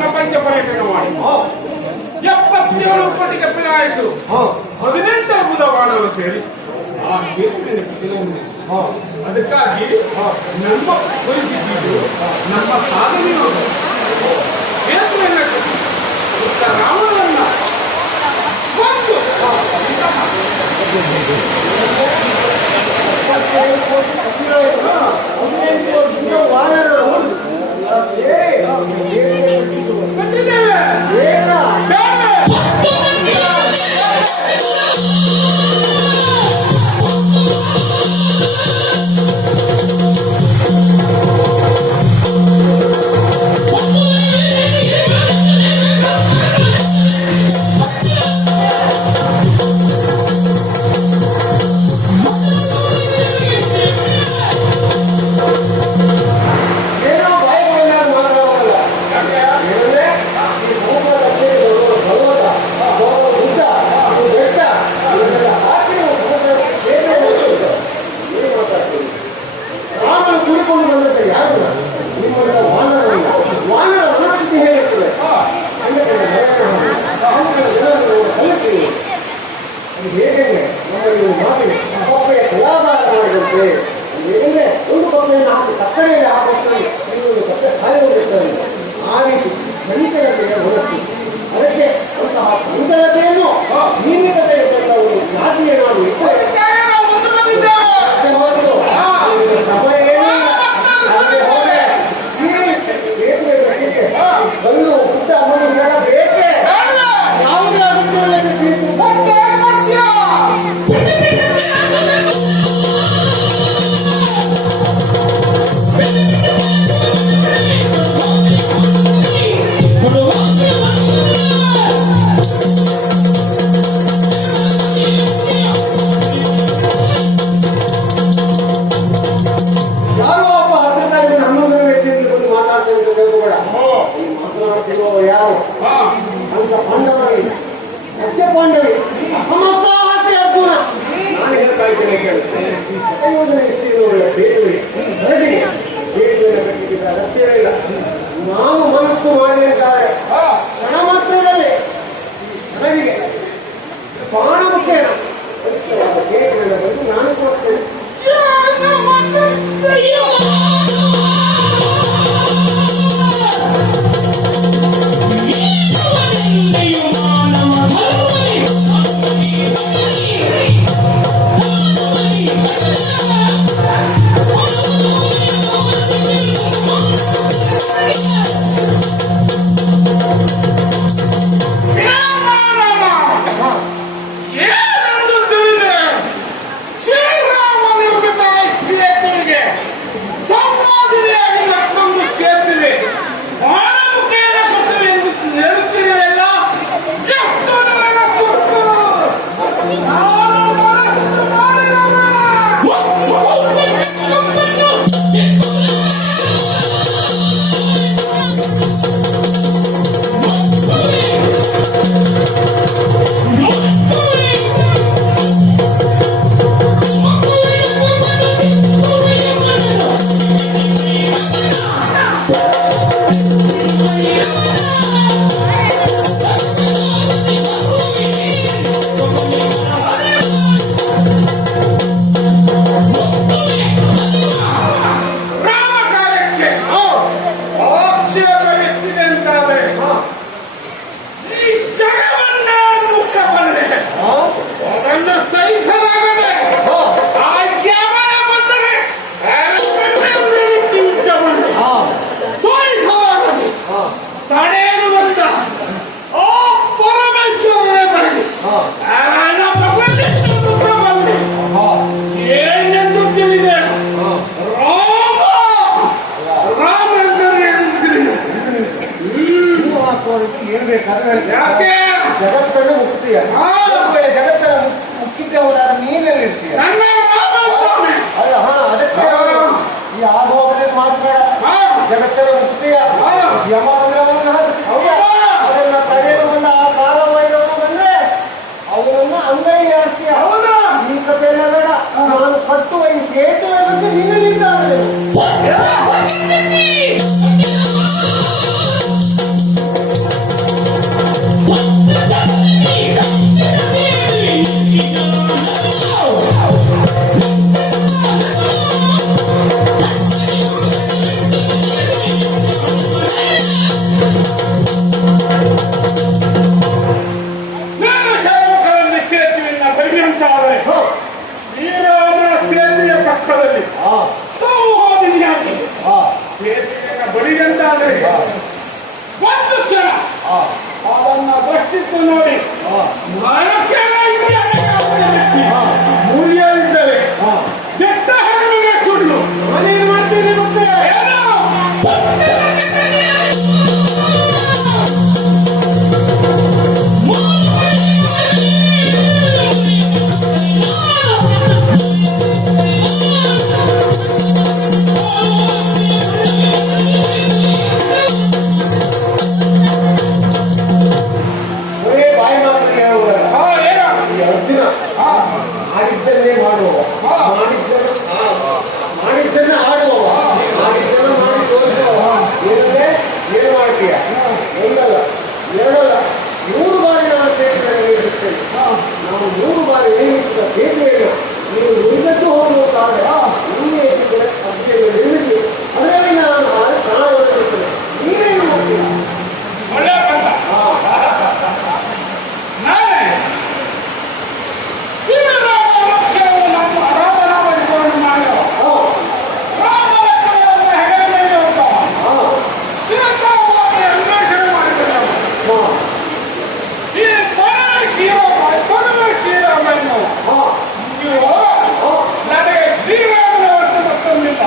ಪ್ರಪಂಚ ಪರ್ಯಟನೆ ಮಾಡಿ 77 ಕೋಟಿ ಕಪ್ಪಿನಾಯಿತು. 18 ಅದ್ಭುತವಾದವರು ಸೇರಿ ಆ ಸೇತುವೆ. ಅದಕ್ಕಾಗಿ ನಮ್ಮ ಪರಿಸ್ಥಿತಿ, ನಮ್ಮ ಸಾಧನೆಯು ಸೇತುವೆಯನ್ನು ರಾವಣನನ್ನ ಕೊಂದು ಆಡಿದ್ದನ್ನೇ ಮಾಡುವವ, ಮಾಡಿದ್ದನ್ನ ಆಡುವವ, ಮಾಡಿದ್ದನ್ನು ಮಾಡಿ ತೋರಿಸುವವ. ಏನಂದ್ರೆ ಏನು ಮಾಡ್ತೀಯ? ಒಂದಲ್ಲ ಎರಡಲ್ಲ 3 ಬಾರಿ ನಾನು ಸೇರಿದ್ದೇನೆ ನೀಡುತ್ತೇನೆ. ನಾವು 3 ಬಾರಿ ನೇಮಿಸಿದ ಸೇತುವೆಯನ್ನು ನೀವು ನುಡಿದದ್ದು ಹೋಗುವುದಾದ್ರೆ ನೀವೇ ಅಧ್ಯಯನ ನಿರ್ಮಿಸಿ ಅದರಲ್ಲಿ ನಾನು ಪ್ರಾಣ ಹೊರಡುತ್ತೇನೆ. ನೀವೇನು ಮಾಡ್ತೀಯ? ಒಳ್ಳೆ ಬಂದ ನಾನೇ ಶ್ರೀರಾಮ ಲಕ್ಷ್ಮಣರು ನಮ್ಮ ಆರಾಧನಾ ವೈಭವವನ್ನು ಮಾಡಿದ ರಾಮ ಲಕ್ಷ್ಮಣರನ್ನು ಹೆಗಲ ಮೇಲೆ ಹೊತ್ತ ಶಿರಸಾವವಾಗಿ ಅನ್ವೇಷಣೆ ಮಾಡಿದರು. ಈ ಪರಮ ಶ್ರೀರಾಮನು ನೀವು ನನಗೆ ಶ್ರೀರಾಮನ ಹೊರತು ಮತ್ತೊಂದಿಲ್ಲ.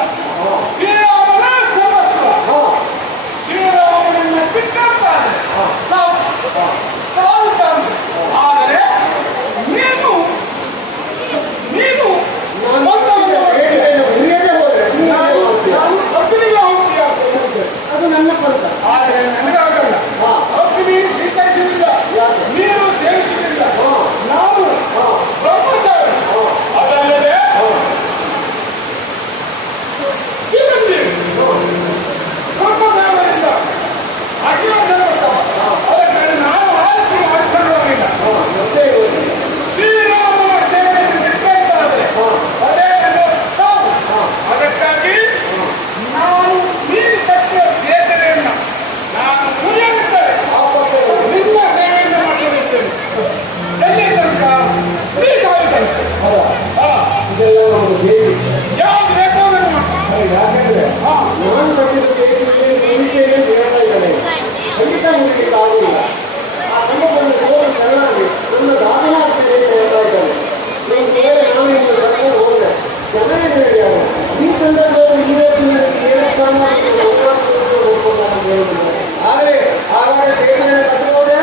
ಶ್ರೀರಾಮನ ಸರ್ವಸ್ವ. ಶ್ರೀರಾಮನನ್ನ ಬಿಟ್ಟಂತಾನೆ ಸಾವುತ್ತಾನೆ. ಆದರೆ ನೀನು ಅಗ್ನಿಗೆ ಹೋಗ್ತೀಯ. ಅದು ನನ್ನ ಪಂಥ. ಆದರೆ ನನಗಾಗಲ್ಲ. ಅಗ್ನಿ ಸ್ವೀಕರಿಸಲಿಲ್ಲ, ನೀರು ಸೇವಿಸಲಿಲ್ಲ. ನಾವು ಬ್ರಹ್ಮಚಾರಿ. ಅದಲ್ಲದೆ ಚಿರಂಜೀವಿ ಬ್ರಹ್ಮದೇವರಿಂದ ಅಜ್ಞಾನ ಅದಕ್ಕೆ ನಾವು ಆಯ್ಕೆ ಮಾಡಿಕೊಳ್ಳುವಾಗಿಲ್ಲ. ಶ್ರೀರಾಮನ ಸೇವೆಯನ್ನು ಬಿಟ್ಟಂತಾದರೆ ಅದೇ ಸಾವು. ಅದಕ್ಕಾಗಿ ನಾವು ನೀರು ಕಟ್ಟಿದ ಸೇತುವೆಯನ್ನು ನಾನು ಮುರಿಯಲಿದ್ದೇನೆ. ನಿಮ್ಮ ಸೇವೆಯನ್ನು ಮಾಡಲಿದ್ದೇನೆ. ಎಲ್ಲಿ ತನಕ? ನೀ ಸಾಯುತ್ತಂತೆ. ಇದೆಲ್ಲ ನಮಗೆ ಹೇಳಿ ಯಾವ್ದು ಬೇಕೋ ಅದನ್ನು ಮಾಡಿ. ಯಾಕಂದ್ರೆ ನಾನು ಕಟ್ಟಿದ ಸೇತುವೆಯನ್ನು ಹೇಳ್ತಾ ಇದ್ದಾನೆ. ಖಂಡಿತ ಮುಗಿಲಿಕ್ಕೆ ಆಗುವುದಿಲ್ಲ. ಆ ಕಂಬವನ್ನು ಹೋಗಿ ಚೆನ್ನಾಗಿ ನನ್ನ ದಾದನ ಆಗ್ತದೆ ಅಂತ ಹೇಳ್ತಾ ಇದ್ದಾನೆ. ನೀವು ಬೇರೆ ನಾನು ನಿಮ್ಮನ್ನು ಕರ್ಕೊಂಡು ಹೋದ್ರೆ ಚೆನ್ನಾಗಿ ಹೇಳಿದ್ದಾರೆ. ಈ ಸಂದರ್ಭದಲ್ಲಿ ಏನಕ್ಕೆ ಆದರೆ ಆವಾಗ ಸೇತುವೆಯನ್ನು ಕಟ್ಟಬಹುದೇ?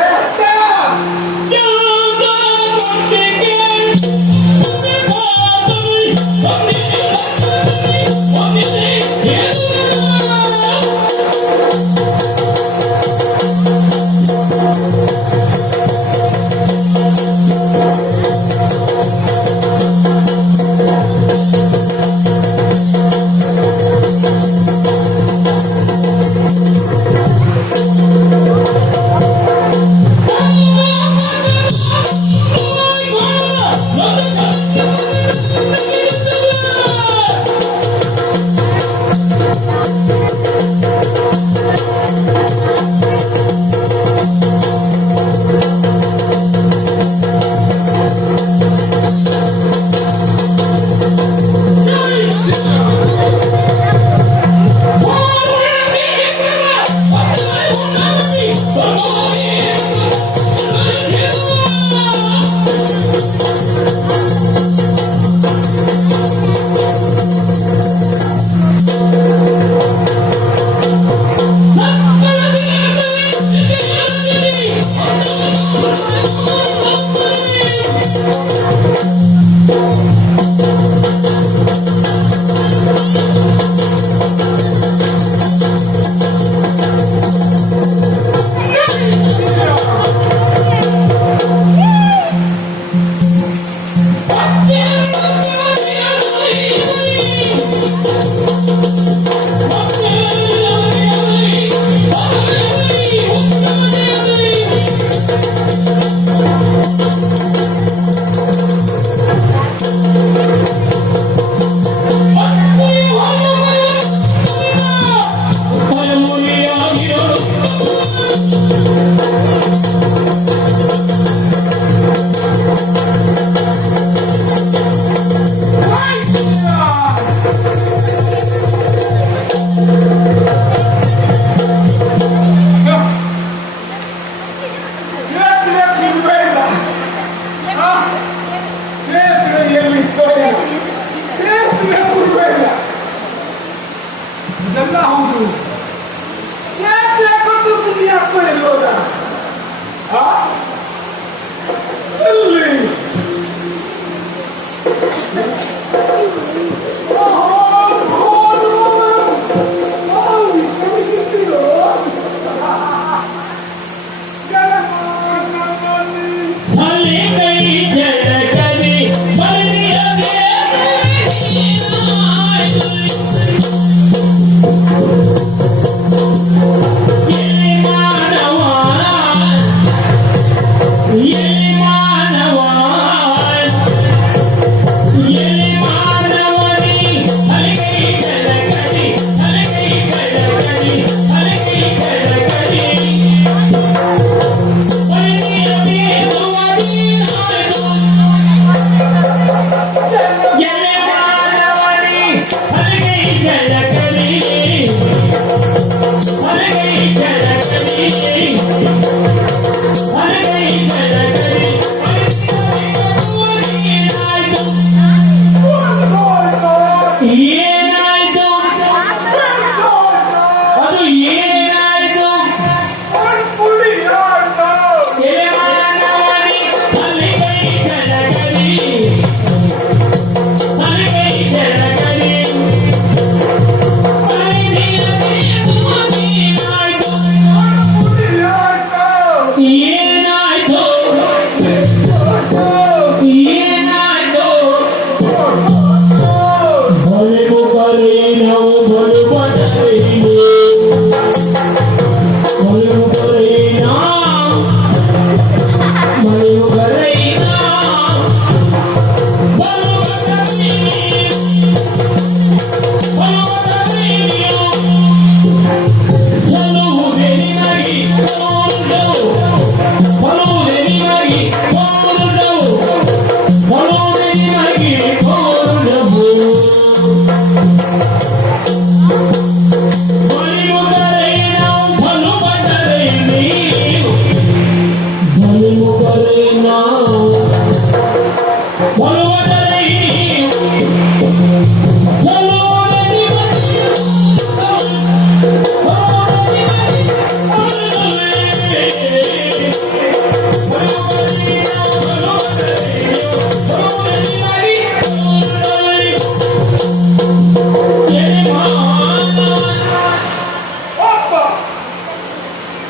ಅಪ್ಪ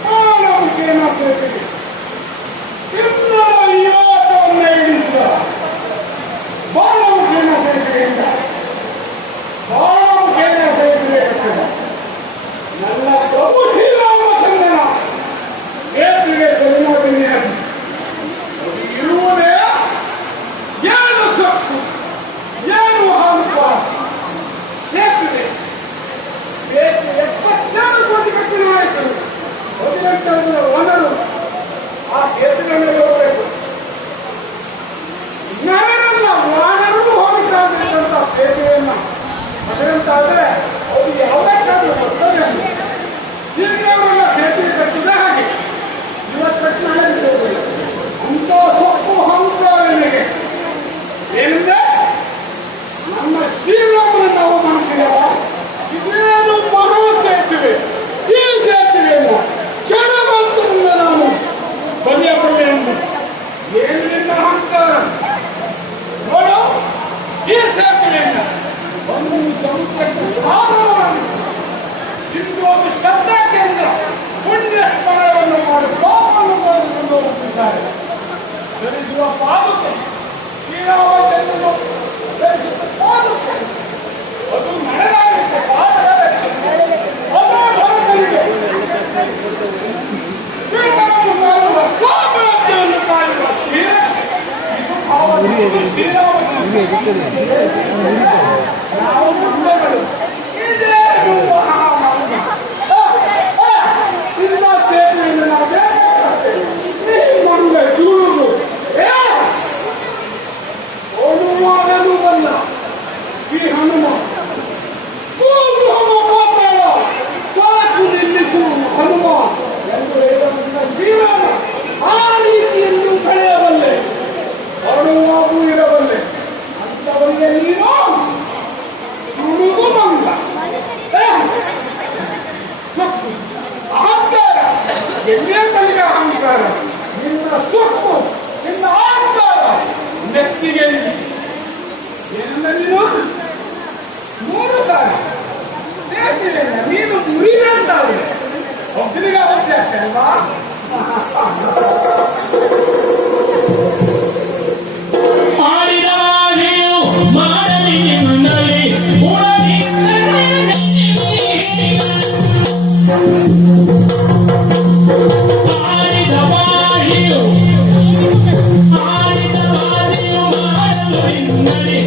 ಮಾನವಕೇನ ಸೇತುವೆ ಇನ್ನ ಯೋಗವನ್ನು ಇಳಿಸಿದ ಮಾನವಕೇನ ಸೇತುವೆಯಿಂದ ಮಾನವಕೇನ ಸೇತುವೆ ಕಟ್ಟಿದ ನನ್ನ ಪ್ರಭು ಶ್ರೀರಾಮಚಂದ್ರನ ಸೇತುವೆ ಸರಿನೋಡಿನಿ ಅದು ಇರುವುದೇ ಏನು ಸೊಕ್ಕು ಏನು ಹಂಪ ಸೇತುವೆ ಸೇತುವೆ 27 ಕೋಟಿ ಕಟ್ಟಿನ ಆಯಿತು 18 ವನರು ಆ ಸೇತುವೆ ಮೇಲೆ ಹೋಗಬೇಕು ನಗರಲ್ಲ ವಾನರು ಹೋಗಬೇಕಾದಂತ ಸೇತುವೆಯನ್ನ ಅದರಂತಾದ್ರೆ ಅವರು ಯಾವುದಕ್ಕಾದ್ರೂ ಬರ್ತದೆ ಹೀಗೆಲ್ಲ ಸೇತುವೆ ಕಟ್ಟಿದ ಹಾಗೆ ಇವತ್ತು ಕಟ್ಟಿನ ಅಂತ ಸೊಪ್ಪು ಹಂಸ ನನಗೆ ಏನಿದೆ ನಮ್ಮ ಶ್ರೀರಾಮನನ್ನು ಅವಮಾನಿಸಿದವ ಇದೇನು ಮಹಾ ಸೇತುವೆ ಈ ಸೇತುವೆಯನ್ನು ಕ್ಷಣಮಾತ್ರದಿಂದ ನಾನು ಬಗೆಯಬಲ್ಲೆ ಎಂದು ಏನಿಲ್ಲ ಅಹಂಕಾರ ನೋಡು ಈ ಸೇತುವೆಯನ್ನು ಒಂದು ಸಮುದ್ರಕ್ಕೆ ಸಾಧನವಾಗಿ ಇಂದು ಒಂದು ಶ್ರದ್ಧಾ ಕೇಂದ್ರ ಪುಣ್ಯ ಸ್ಮರಣವನ್ನು ಮಾಡಿ ಪಾಪವನ್ನು ಮಾಡಿಕೊಂಡು ಹೋಗುತ್ತಿದ್ದಾರೆ ಧರಿಸುವ ಪಾದುಕೆ ಶ್ರೀರಾಮಚಂದ್ರನು ಧರಿಸುವ ಪಾದುಕೆ ಅದು ನಡೆದಾಗುತ್ತೆ ಪಾದದ ರಕ್ಷಣೆ ಅದೇ ಭರತನಿಗೆ ಶ್ರೀರಾಮಚಂದ್ರನ ಸಾಮ್ರಾಜ್ಯವನ್ನು ಕಾಯುವ ಶ್ರೀ ಇದು ಭಾವನೆ ಶ್ರೀರಾಮಚಂದ್ರ ನಾವು ಮಂದಗಳು ಇದೇನು ಮಹಾಮಾರ್ಗ ಇಲ್ಲ ಸೇತುವೆಯನ್ನು ನಾವು ಬೇಕಾಗ್ತದೆ ಈ ಮಂಗ ದೂರುದು ಹನುಮಾನನು ಬಲ್ಲ ಈ ಹನುಮ ಕೂಗು ಮಾತಾಡ ಸಾಕು ನಿಲ್ಲಿಸು ಹನುಮ ಎಂದು ಹೇಳಿದ ಶ್ರೀರಾಮ ಆ ರೀತಿಯನ್ನು ಕಳೆಯಬಲ್ಲೆ ಹನುಮಾಗೂ ಇರಬಲ್ಲೆ ಅಂತವರಿಗೆ ನೀನು ತುಳುಗು ಮಂಗ ಅಹಂಕಾರ ಎಲ್ಲೇ ತನಗೆ ಅಹಂಕಾರ ನಿನ್ನ ಸೊಕ್ಕು ನಿನ್ನ ಅಹಂಕಾರ ನೆತ್ತಿಗೆ ಏನೆಲ್ಲ ನೀನು 3 ಸಾರಿ ಸೇರ್ತಿದೆ ನೀನು ಮುರಿದಂತಾದ್ರೆ ಒಬ್ಬನಿಗೆ ಅವಶ್ಯ ಅಲ್ವಾ ಆಡಿದವಾಗೆಯೂ ಮಾಡಲಿ ನಿನ್ನಲ್ಲಿ ಆಡಿದವಾಗೆಯೂ ಮಾಡಲು ನಿನ್ನಲ್ಲಿ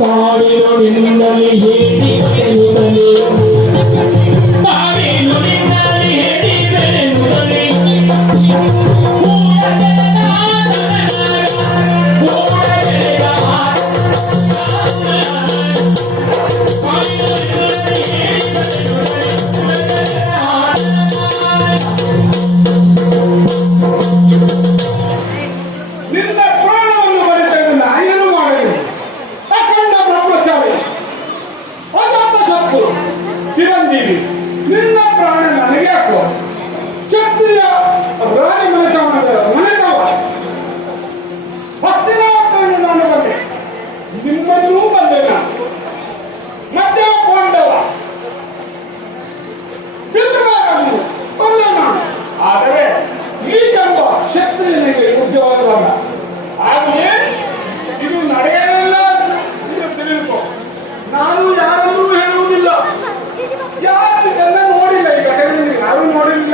ಕಾಡಿನೊಡಿನಲ್ಲಿ ಹೇಳಿ ಬೆಳೆಯುತ್ತಲೇ ಕಾಡಿನೊಡಿನಲ್ಲಿ ಹೇಳಿ ಬೆಳೆಯುತ್ತಲೇ ನಿನ್ನ ಪ್ರಾಣವನ್ನು ಬರೆತದನ್ನ ಏನು ಮಾಡಲಿ ಅಖಂಡ ಬ್ರಹ್ಮಚಾರಿ ಅಜಾತ ಶತ್ರು ಚಿರಂಜೀವಿ ನಿನ್ನ ಪ್ರಾಣ ನನಗೆ ಹಾಕುವ ಕ್ಷತ್ರಿಯ ರಾಜ ಮನೆತವ ಹಸ್ತಿನಾಥವನ್ನು ನಾನು ಬಂದೆ ನಿಮ್ಮನ್ನೂ ಬಂದೆ ನಾನು ಮಧ್ಯಮ ಪಾಂಡವ ಬಿಲ್ಲುಗಾರನ್ನು ಬಂದೆ ನಾನು ಆದರೆ ಈ ಜನ್ಮ ಕ್ಷತ್ರಿಯನಿಗೆ ಉದ್ಯೋಗವಲ್ಲ ಹಾಗೆಯೇ ಇದು ನಡೆಯಲಿಲ್ಲ ಇದು ತಿಳಿದುಕೋ ನಾನು ಯಾರನ್ನೂ ಹೇಳುವುದಿಲ್ಲ ಯಾರು ಇದನ್ನ ನೋಡಿಲ್ಲ ಈಗ ಯಾರು ನೋಡಿಲ್ಲ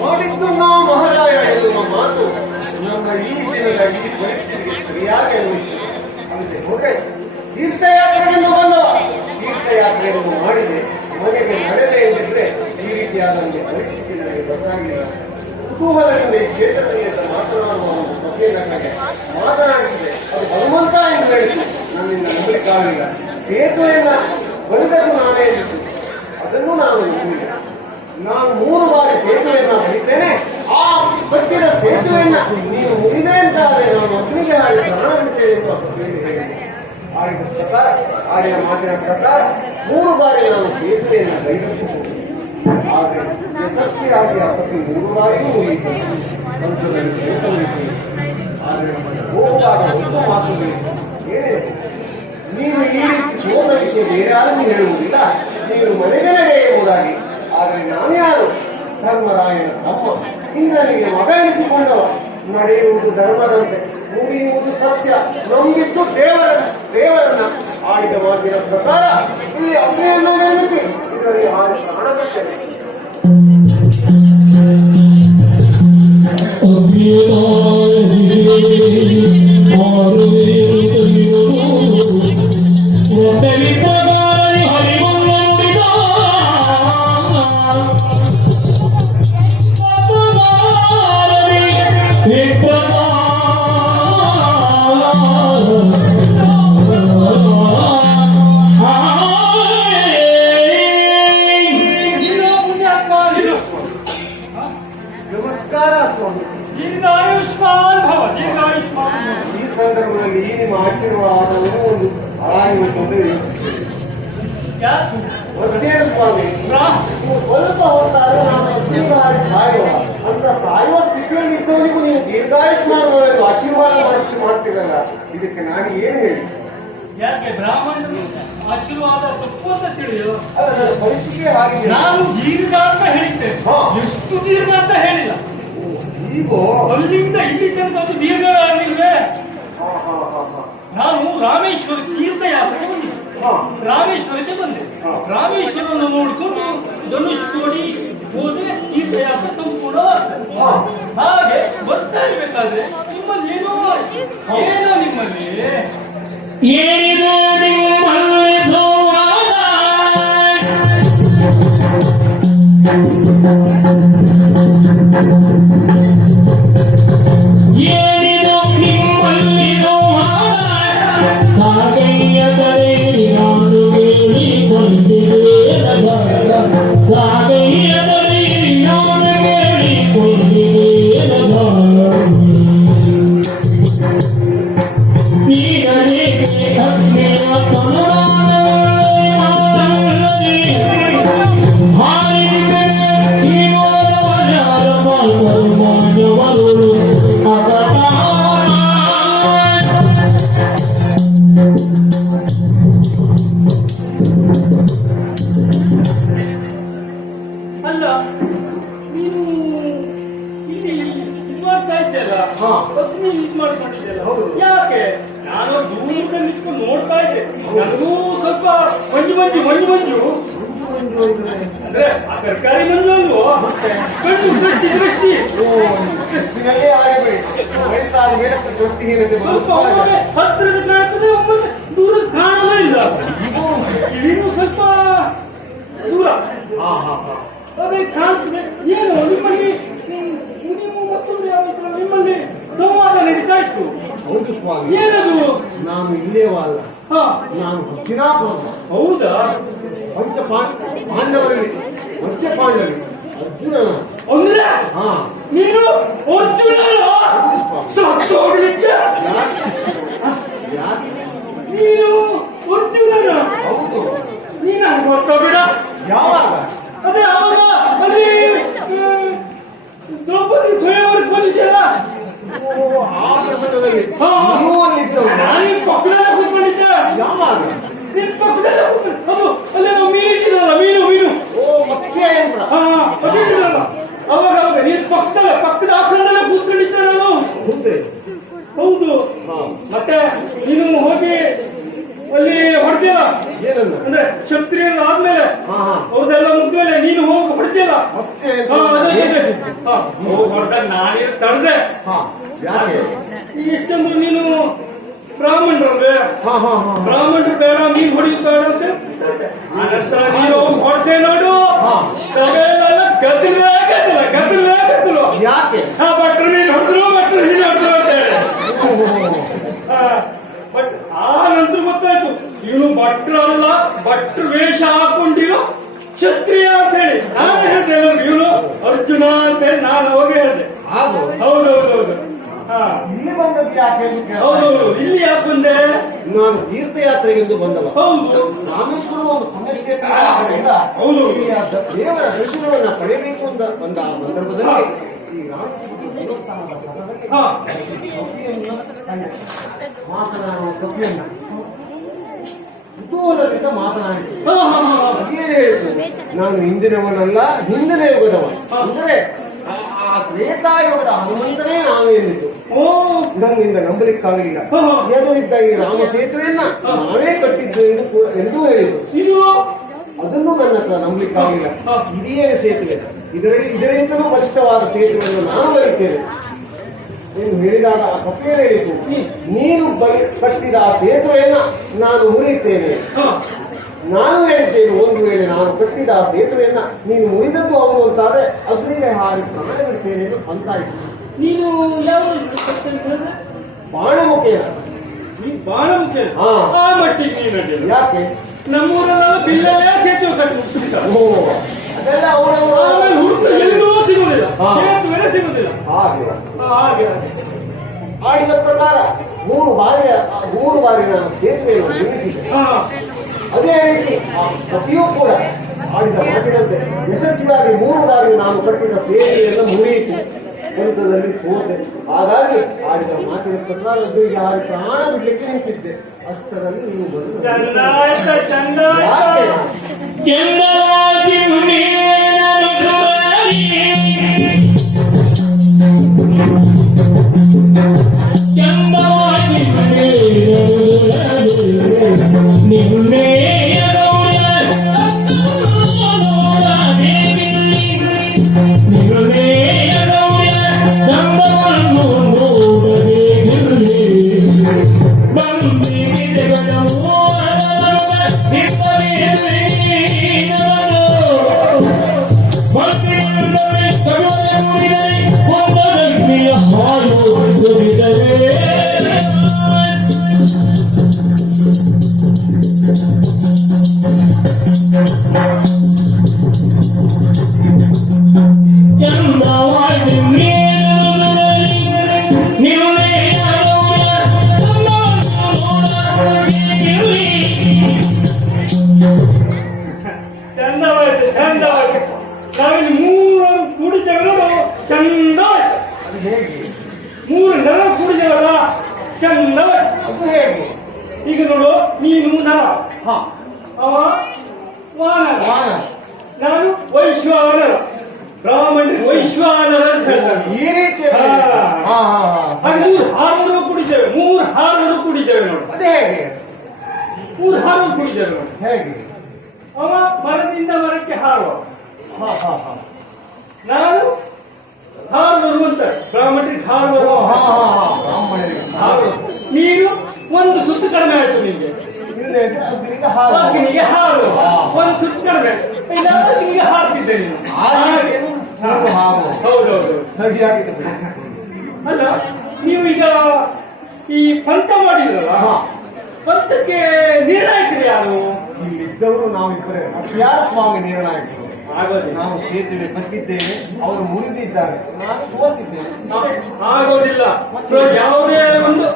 ಮಾಡಿದ್ದು ನಾವು ಮಹಾರಾಯ ಎನ್ನುವ ಮಾತು ನಮ್ಮ ಈ ದಿನದ ಈ ಪರಿಸ್ಥಿತಿಗೆ ಸರಿಯಾಗಿ ಅನ್ವಿಸ್ತದೆ. ಅದಕ್ಕೆ ಹೋದ್ರೆ ತೀರ್ಥಯಾತ್ರೆಯನ್ನು ಬಂದವ ತೀರ್ಥಯಾತ್ರೆಯನ್ನು ಮಾಡಿದೆ ಮನೆಗೆ ನಡೆದೇ ಎಂದಿದ್ರೆ ಈ ರೀತಿಯಾದ ಒಂದು ಪರಿಸ್ಥಿತಿ ನನಗೆ ಗೊತ್ತಾಗಲಿಲ್ಲ. ಕುತೂಹಲದಿಂದ ಈ ಕ್ಷೇತ್ರದಲ್ಲಿ ಅಂತ ಮಾತನಾಡುವ ಒಂದು ಸಭೆಯ ಮಾತನಾಡಿಸಿದೆ. ಅದು ಹನುಮಂತ ಎಂದು ಹೇಳಿದ್ದು ನನ್ನಿಂದ ನಂಬಲಿಕ್ಕಾಗಲಿಲ್ಲ. ಸೇತುವೆಯನ್ನ ಬಳಿದದ್ದು ನಾನೇ ಇದ್ದು ಅದನ್ನು ನಾನು ನಂಬಿಲ್ಲ. ನಾನು 3 ಬಾರಿ ಸೇತುವೆಯನ್ನ ಬಳಿದ್ದೇನೆ. ಆ ಕಟ್ಟಿದ ಸೇತುವೆಯನ್ನ ನೀನು ಮುಗಿದೆ ಅಂತ ಆದರೆ ನಾನು ಒಬ್ಬನಿಗೆ ಆಡಿ ಪ್ರಾಣ ಬಿಡ್ತೇನೆ ಎಂದು ಹೇಳಿದೆ. ಆಡಿದ ಪ್ರಕಾರ ಆಡಿನ ಮಾತಿನ ಪ್ರಕಾರ 3 ಬಾರಿ ನಾನು ಸೇತುವೆಯನ್ನ ಬೈದದ್ದು ಆದರೆ ಯಶಸ್ವಿಯಾಗಿ ಆ ಪ್ರತಿ 3 ಬಾರಿಯೂ ಮುಗಿಯಿತು. ಆದರೆ ಹೋಗುವಾಗ ಒಂದು ಮಾತು ಏನೇ ನೀನು ಈ ರೀತಿ ಹೋದ ವಿಷಯ ಬೇರೆ ಯಾರನ್ನು ಹೇಳುವುದಿಲ್ಲ, ನೀನು ಮನೆಗೆ ನಡೆ ಎಂಬುದಾಗಿ. ಆದರೆ ನಾನು ಯಾರು? ಧರ್ಮರಾಯನ ತಮ್ಮ, ಇಂದ್ರನಿಗೆ ಮಗ ಎನಿಸಿಕೊಂಡವ. ನಡೆಯುವುದು ಧರ್ಮದಂತೆ, ಮುಗಿಯುವುದು ಸತ್ಯ, ನಂಬಿದ್ದು ದೇವರನ್ನ. ಆಡಿದ ಮಾತಿನ ಪ್ರಕಾರ ಇಲ್ಲಿ ಅಗ್ನಿಯನ್ನು ನಿರ್ಮಿಸಿ ಇದರಲ್ಲಿ 6 ಪ್ರಾಣ ಬಿಟ್ಟರೆ ಈ ಸಂದರ್ಭದಲ್ಲಿ ಈ ನಿಮ್ಮ ಆಶೀರ್ವಾದವನ್ನು ಒಂದು ಹಾಳಾಗಿಕೊಂಡು ಒತ್ತೇನು ಸ್ವಾಮಿ, ನೀವು ಸ್ವಲ್ಪ ಹೊತ್ತಾದ್ರೆ ನಾನು ಸಾಯುವ ಅಂತ ಸಾಯುವ ಸ್ಥಿತಿಯಲ್ಲಿ ಇದ್ದವರಿಗೂ ನೀವು ದೀರ್ಘಾಯುಷ್ಮಾನವನ್ನು ಆಶೀರ್ವಾದ ಮಾಡ್ತೀರಲ್ಲ, ಇದಕ್ಕೆ ನಾನು ಏನು ಹೇಳಿ? ಯಾಕೆ ಬ್ರಾಹ್ಮಣರು ಆಶೀರ್ವಾದ ತಪ್ಪು ಅಂತ ತಿಳಿಯೋ? ಅಲ್ಲ, ನನ್ನ ಪರಿಸ್ಥಿತಿ ಹಾಗೆ. ನಾನು ದೀರ್ಘ ಅಂತ ಹೇಳಿದ್ದೆ, ಎಷ್ಟು ದೀರ್ಘ ಅಂತ ಹೇಳಿಲ್ಲ. ಈಗ ಅಲ್ಲಿಂದ ಇಲ್ಲಿ ತನಕ ಅದು ದೀರ್ಘ ಆಗಲಿಲ್ವೇ? ನಾನು ರಾಮೇಶ್ವರ ತೀರ್ಥಯಾತ್ರೆಗೆ ಬಂದಿದ್ದೆ. ರಾಮೇಶ್ವರಕ್ಕೆ ಬಂದೆ. ರಾಮೇಶ್ವರವನ್ನು ನೋಡಿಕೊಂಡು ಧನುಷ್ಕೋಡಿ ಹೋದ್ರೆ ತೀರ್ಥಯಾತ್ರೆ ಸಂಪೂರ್ಣವಾಗ್ತದೆ. ಹಾಗೆ ಬರ್ತಾ ಇರ್ಬೇಕಾದ್ರೆ ನಿಮ್ಮಲ್ಲಿ ಏನೋ ನಿಮ್ಮಲ್ಲಿ ಏನಿದೆ ನಿಮ್ಮಲ್ಲಿ ಸಂವಾದ? ಏನಿದು ನಿಮ್ಮಲ್ಲಿ ಸಂವಾದ? ಕಾಗೆಯ ಕಡೆ ನಾನು ಹೇಳಿಕೊಂಡಿದೆ. ಕಾಗೆಯ ಕಡೆ ನಾನು ಹೇಳಿಕೊಂಡಿದೆ. ಪತ್ನಿ ಇದು ಮಾಡ್ಕೊಂಡಿದ್ದೆಲ್ಲ ಹೌದು. ಯಾಕೆ ನಾನು ದೂರದಲ್ಲಿ ನಿಂತ್ಕೊಂಡು ನೋಡ್ತಾ ಇದ್ದೆ ನನಗೂ ಸ್ವಲ್ಪ ಮಂಜು ಅಂದ್ರೆ ಆ ತರಕಾರಿ ಮಂಜು ಅಲ್ವೋ ಕಣ್ಣು ದೃಷ್ಟಿ ದೃಷ್ಟಿನಲ್ಲೇ ಆಗಬೇಡಿ. ವಯಸ್ಸಾದ ಮೇಲೆ ದೃಷ್ಟಿಹೀನತೆ ಸ್ವಲ್ಪ ಬರುವುದು ಸಹಜ. ಒಮ್ಮೆ ಹತ್ತಿರದ ಕಾಣ್ತದೆ ಒಮ್ಮೆ ದೂರ ಕಾಣಲೇ ಇಲ್ಲ ಇನ್ನು ಸ್ವಲ್ಪ ದೂರ ಅದೇ ಕಾಣ್ತದೆ ಏನು ನಿಮ್ಮಲ್ಲಿ ನೀವು ಮತ್ತೊಂದು ಯಾವ ನಿಮ್ಮಲ್ಲಿ ಸಂವಾದ ನಡೀತಾ ಇತ್ತು ಹೌದು ಸ್ವಾಮಿ, ಏನದು ನಾನು ಇಲ್ಲೇವ ಅಲ್ಲ, ಹಾ ನಾನು ಹಸ್ತಿನಾಪುರದ ಹೌದಾ ಪಾಂಡವರಲ್ಲಿ ಮಧ್ಯ ಪಾಂಡವಿ ಅರ್ಜುನ. ಅಂದ್ರೆ ಹಾ, ನೀನು ಅರ್ಜುನನ ಸತ್ತೋಗ್ಲಿಕ್ಕೆ ಯಾಕೆ? ನೀನು ಅರ್ಜುನನ ಹೌದು. ನೀನು ಗೊತ್ತಾಗಬೇಡ ಯಾವಾಗ? ಅದೇ ಅವಾಗ ಅಲ್ಲಿ ದ್ರೌಪದಿ ಸ್ವಯಂವರ ಬಂದಿದ್ದಲ್ಲ ಆ ಪ್ರಸಂಗದಲ್ಲಿ ಹಾ. ನೀವು ಅಲ್ಲಿದ್ದವರು. ನಾನು ಪಕ್ಕದಲ್ಲೇ ಕೂತ್ಕೊಂಡಿದ್ದೆ ಯಾವಾಗ? ನಿನ್ ಪಕ್ಕದಲ್ಲೇ ಅದು ಅಲ್ಲೇ ನಾವು ಮೀನು ಮೀನು ಓ, ಮತ್ಸ್ಯಯಂತ್ರ. ಹಾ ಅದಿದ್ದಲ್ಲ ಅವಾಗ ನೀನ್ ಪಕ್ಕದ ಆಸನದಲ್ಲೇ ಕೂತ್ಕೊಂಡಿದ್ದೆ ನಾನು ಮುಂದೆ. ಹೌದು ಹಾ. ಮತ್ತೆ ನೀನು ಹೋಗಿ ಅಲ್ಲಿ ಹೊಡ್ತೀಯಲ್ಲ ಏನನ್ನ? ಅಂದ್ರೆ ಕ್ಷತ್ರಿಯರು ಆದ್ಮೇಲೆ ಹಾ, ಹಾ. ಅವ್ರದೆಲ್ಲ ಮುಗ್ದ್ಮೇಲೆ ನೀನು ಹೋಗಿ ಹೊಡ್ತೀಯಲ್ಲ ಮತ್ಸ್ಯಯಂತ್ರ. ಹೊಡೆದಾಗ ನಾನೇ ತಡೆದೆ ಹಾ, ಯಾಕೆ? ಇಷ್ಟೊಂದು ನೀನು ಬ್ರಾಹ್ಮಣರಲ್ವೇ ಹಾ, ಹಾ, ಹಾ, ಹಾ. ಬ್ರಾಹ್ಮಣರು ಬೇಡ ನೀನ್ ಹೊಡಿಬೇಡ ಅಂತ ಆನಂತರ ನೀನು ಹೊಡ್ದೆ ನೋಡು ಹಾ. ತಲೆಯೆಲ್ಲ ಗದ್ದಲೇ ಯಾಕೆ? ಭಟ್ರು ನೀನು ಹೊಡೆದ್ರು ಅಂತ ಹೇಳಿ ಬಟ್ ಆ ನಂತರ ಗೊತ್ತಾಯ್ತು ಇವನು ಭಟ್ರು ಅಲ್ಲ ಭಟ್ರು ವೇಷ ಹಾಕೊಂಡಿರೋ ಕ್ಷತ್ರಿಯ ಅಂತ ಹೇಳಿ ನಾನು ಹೇಳ್ದೆ ಇವನು ಅರ್ಜುನ ಅಂತ ಹೇಳಿ ನಾನು ಹೋಗಿ ಹೇಳಿದೆ ಹಾಗು. ಹೌದೌದೌದು ಹಾ ಇಲ್ಲಿ ಬಂದದ್ದು ಯಾಕೆ ಅಂತ ಕೇಳ್ತಾ ಹೌದೌದು ಇಲ್ಲಿ ಯಾಕೆ ಬಂದೆ ನಾನು ತೀರ್ಥಯಾತ್ರೆಗೆಂದು ಬಂದವ. ಹೌದು ರಾಮೇಶ್ವರ ಒಂದು ಪುಣ್ಯಕ್ಷೇತ್ರ ಆದ್ದರಿಂದ ಹೌದು. ಇಲ್ಲಿಯ ದೇವರ ದರ್ಶನವನ್ನ ಪಡೆಯಬೇಕು ಅಂತ ಬಂದ ಆ ಸಂದರ್ಭದಲ್ಲಿ ಈ ರಾಮಕೃಷ್ಣ ದೇವಸ್ಥಾನದ ಪಕ್ಕದಲ್ಲಿ ಹಾ ಮಾತನಾಡುವ ಕಪಿಯನ್ನ ಕುತೂಹಲದಿಂದ ಮಾತನಾಡಿಸಿ ಹಾ ಹಾ ಹಾ ಅದೇನು ಹೇಳಿದ್ರು, ನಾನು ಹಿಂದಿನವನಲ್ಲ ಹಿಂದಿನ ಯುಗದವ, ಅಂದರೆ ಆ ತ್ರೇತಾಯುಗದ ಹನುಮಂತನೇ ನಾನು ಎಂದಿತು. ಓ ನನ್ನಿಂದ ನಂಬಲಿಕ್ಕಾಗಲಿಲ್ಲ. ಹಾ. ಎದುರಿದ್ದ ಈ ರಾಮ ಸೇತುವೆಯನ್ನ ನಾವೇ ಕಟ್ಟಿದ್ದು ಎಂದು ಹೇಳಿದ್ರು. ಇದು ಅದನ್ನು ನನ್ನ ಹತ್ರ ನಂಬಲಿಕ್ಕಾಗಲಿಲ್ಲ. ಹಾ. ಇದೇನು ಸೇತುವೆ, ಇದರಿಂದಲೂ ಬಲಿಷ್ಠವಾದ ಸೇತುವೆಯನ್ನು ನಾನು ಬರುತ್ತೇನೆ ಎಂದು ಹೇಳಿದಾಗ ಆ ಕಪಿಯೇ ಹೇಳಿತು, ನೀನು ಕಟ್ಟಿದ ಆ ಸೇತುವೆಯನ್ನ ನಾನು ಮುರಿಯುತ್ತೇನೆ. ಹಾ ನಾನು ಹೇಳ್ತೇನೆ, ಒಂದು ವೇಳೆ ನಾನು ಕಟ್ಟಿದ ಆ ಸೇತುವೆಯನ್ನ ನೀನು ಮುರಿದದ್ದು ಅವನು ಅಂತಾದ್ರೆ ಅಗ್ನಿಗೆ ಹಾರಿ ಪ್ರಾಣ ಬಿಡ್ತೇನೆ ಅಂತಾಯ್ತು. ನೀನು ಯಾವ ಬಾಣಮುಖೇನ. ನೀ ಬಾಣಮುಖ ಹಾ. ಆ ಮಟ್ಟಿಗೆ ನೀನು ಅಡ್ಡಿಲ್ಲ. ಯಾಕೆ? ನಮ್ಮೂರೆಲ್ಲ ಬಿಲ್ಲಲ್ಲೇ ಸೇತುವೆ ಕಟ್ಟಿ ಮುಗಿಸ್ಬಿಟ್ಟ ಓ, ಅದೆಲ್ಲ ಅವರವರು ಆಮೇಲೆ ಹುಡುಗ ಎಲ್ಲೂ ಸಿಗುದಿಲ್ಲ ಹಾ. ಸೇತುವೆ ಸಿಗುದಿಲ್ಲ ಹಾಗೆ ಹಾಗೆ ಆಡಿದ ಪ್ರಕಾರ ಮೂರು ಬಾರಿ ನಾನು ಸೇತುವೆಯನ್ನು ನಿರ್ಮಿಸಿದ್ದೆ. ಹಾ ಅದೇ ರೀತಿ ಆ ಕಪಿಯೂ ಕೂಡ ಆಡಿದ ಮಾತಿನಂತೆ ಯಶಸ್ವಿಯಾಗಿ 3 ಬಾರಿ ನಾನು ಕಟ್ಟಿದ ಸೇತುವೆಯನ್ನು ಮುರಿಯಿತು. ಸ್ವಂತದಲ್ಲಿ ಸೋತೆ. ಹಾಗಾಗಿ ಆಡಿದ ಮಾತಿನ ಪ್ರಕಾರ ಅಗ್ನಿಗೆ ಹಾರಿ ಪ್ರಾಣ ಬಿಡ್ಲಿಕ್ಕೆ ನಿಂತಿದ್ದೆ. ಅಷ್ಟರಲ್ಲಿ ನೀವು ಬಂದು ಚಂದ ಆಯ್ತಾ ಚಂದ ಯಾಕೆ? ಚಂದವಾಗಿ ಚಂದವಾಯ್ತು ಚಂದವಾಯ್ತು ನಾವಿಲ್ಲಿ 3 ಕೂಡಿದ್ದೇವೆ ನೋಡು ಚಂದ ಅದು ಹೇಗೆ? 3 ನರ ಕೂಡಿದ್ದೇವಲ್ಲ ಚಂದವಾಯ್ತು. ಅದು ಹೇಗೆ? ಈಗ ನೋಡು ನೀನು ನರ ಹಾ, ಅವ ವಾನರ ವಾನ. ನಾನು ವೈಶ್ವಾನರ ಬ್ರಾಹ್ಮಣರಿಗೆ ವೈಶ್ವಾನರ ಅಂತ ಹೇಳ್ತಾರೆ. ಈ ರೀತಿ ಹಾ. ಹಾ, ಹಾ, ಹಾ. ಹಂಗ ಹಾರುವ ಬ್ರಾಹ್ಮಣರಿಗೆ ಹಾರು ನೀರು ಒಂದು ಸುತ್ತು ಕಡಿಮೆ ಆಯ್ತು ನಿಮಗೆ ಅಗ್ನಿಗೆ ಹಾಲು. ಅಗ್ನಿಗೆ ಹಾರು ಒಂದು ಸುತ್ತು ಕಡಿಮೆ ಇಲ್ಲ ನಿಮಗೆ ಹಾರ್ತಿದ್ದೆ ನೀನು ಹಾಗೆ ಮೂರು ಹಾವು. ಹೌದೌದು ಸರಿಯಾಗಿದೆ. ಅಲ್ಲ ನೀವು ಈಗ ಈ ಪಂಥ ಮಾಡಿದ್ರಲ್ಲ ಹಾ. ಪಂಥಕ್ಕೆ ನಿರ್ಣಾಯಕರು ಯಾರು ಇಲ್ಲಿದ್ದವರು ನಾವು ಇಬ್ಬರೇ. ಯಾರ ಸ್ವಾಮಿ ನಿರ್ಣಾಯಕರು? ಆಗೋದಿಲ್ಲ ನಾವು ಸೇತುವೆ ಕಟ್ಟಿದ್ದೇವೆ, ಅವರು ಮುರಿದಿದ್ದಾರೆ, ನಾನು ಸೋತಿದ್ದೇನೆ. ಆಗೋದಿಲ್ಲ ಯಾವುದೇ ಒಂದು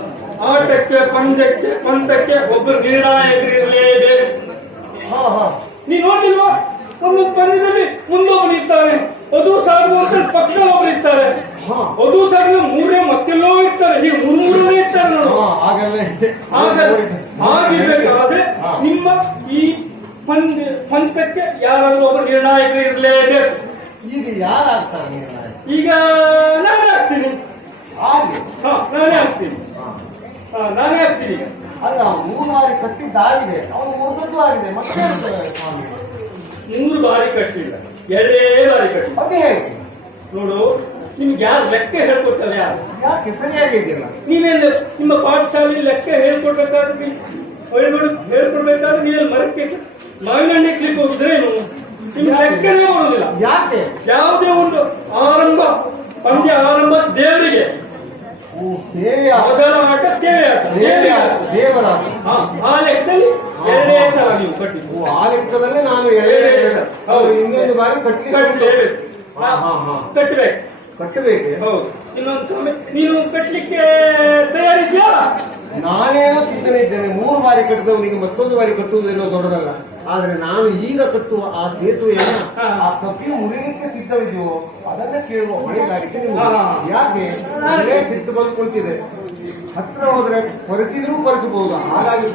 ಆಟಕ್ಕೆ ಪಂಥಕ್ಕೆ ಒಬ್ಬರು ನಿರ್ಣಾಯಕರು ಇರಲೇಬೇಕು. ಹಾ ಹಾ ನೀವು ನೋಡಿಲ್ವಾ ಒಂದು ಪಂದ್ಯದಲ್ಲಿ ಮುಂದೊಬ್ಬರು ಇರ್ತಾರೆ, ಅದು ಸಾಗುವಂತ ಪಕ್ಷದಲ್ಲಿ ಒಬ್ಬರು ಇರ್ತಾರೆ, ಹಾ ಅದು ಸಾಗಿದ ಮೂರೇ ಮತ್ತೆಲ್ಲೋ ಇರ್ತಾರೆ, ಹೀಗೆ ಮೂರನೇ ಇರ್ತಾರೆ ನೋಡು. ಹಾ ಹಾಗೆಲ್ಲ ಇದೆ. ಆಗಿರ್ಬೇಕಾದ್ರೆ ಹಾ. ನಿಮ್ಮ ಈ ಪಂಥಕ್ಕೆ ಯಾರಾದ್ರೂ ಒಬ್ಬರು ನಿರ್ಣಾಯಕರು ಇರಲೇಬೇಕು. ಈಗ ಯಾರಾಗ್ತಾರೆ ನಿರ್ಣಾಯಕ? ಈಗ ನಾನೇ ಆಗ್ತೀನಿ. ಹಾಗೆ ಹಾ ನಾನೇ ಆಗ್ತೀನಿ. ನಾನೇ ಆಗ್ತೀನಿ. ಅಲ್ಲ, 3 ಬಾರಿ ಕಟ್ಟಿದ್ದಾಗಿದೆ, ಅವನು ಮೊದಲು ಆಗಿದೆ, ಮತ್ತೆ ಹೇಳ್ತಾರೆ ಸ್ವಾಮಿ. 3 ಬಾರಿ ಕಟ್ಟಿಲ್ಲ, 2 ಬಾರಿ ಕಟ್ಟಿ. ಅದೇ ಹೇಳಿ, ನೋಡು ನಿಮ್ಗೆ ಯಾರು ಲೆಕ್ಕ ಹೇಳ್ಕೊಡ್ತಾರೆ ಯಾರು? ಯಾಕೆ ಸರಿಯಾಗಿದ್ದಿಲ್ಲ? ನೀವೇನು ನಿಮ್ಮ ಪಾಠಶಾಲೆಯಲ್ಲಿ ಲೆಕ್ಕ ಹೇಳ್ಕೊಡ್ಬೇಕಾದ್ರೆ ಹೇಳ್ಕೊಡ್ಬೇಕಾದ್ರೆ ನೀವೆಲ್ಲಿ ಮರಕ್ಕೆ ಮಾವಿನ ಹಣ್ಣೆ ಕ್ಲಿಕ್ ಹೋಗಿದ್ರೇನು ನಿಮ್ಗೆ ಲೆಕ್ಕನೇ ಬರೋದಿಲ್ಲ. ಯಾಕೆ? ಯಾವುದೇ ಒಂದು ಆರಂಭ ಪಂದ್ಯ ಆರಂಭ ದೇವರಿಗೆ ಓ, ಸೇವೆ ಅವಧಾನ ಆಟ ಸೇವೆ ಆಟ ದೇವರ. ಆ ಲೆಕ್ಕದಲ್ಲಿ 2 ಸಲ ನೀವು ಕಟ್ಟಿ. ಓ, ಆ ಲೆಕ್ಕದಲ್ಲೇ ನಾನು ಹೌದು, ಇನ್ನೊಂದು ಬಾರಿ ಕಟ್ಟಬೇಕು. ಕಟ್ಟಬೇಕು. ಕಟ್ಟಬೇಕೆ? ಹೌದು. ಇನ್ನೊಂದು ನೀನು ಕಟ್ಟಲಿಕ್ಕೆ ತಯಾರಿದ್ಯಾ? ನಾನೇನೋ ಸಿದ್ಧನಿದ್ದೇನೆ. 3 ಬಾರಿ ಕಟ್ಟಿದವನಿಗೆ ಮತ್ತೊಂದು ಬಾರಿ ಕಟ್ಟುವುದೇನೋ ದೊಡ್ಡದಲ್ಲ. ಆದ್ರೆ ನಾನು ಈಗ ಕಟ್ಟುವ ಆ ಸೇತುವೆಯನ್ನ ಆ ಕಪಿಯು ಮುರಿಲಿಕ್ಕೆ ಸಿದ್ಧವಿದೆಯೋ ಅದನ್ನ ಕೇಳುವ ಹೊಣೆಗಾರಿಕೆ ನಿಮ್ಗೆ. ಯಾಕೆ? ಒಳ್ಳೆ ಸಿಟ್ಟು ಬಂದ್ಕೊಳ್ತಿದೆ. ಹತ್ರ ಹೋದ್ರೆ ಪರಿಚಿದ್ರೂ ಪರಿಸಬಹುದು. ಹಾಗಾಗಿ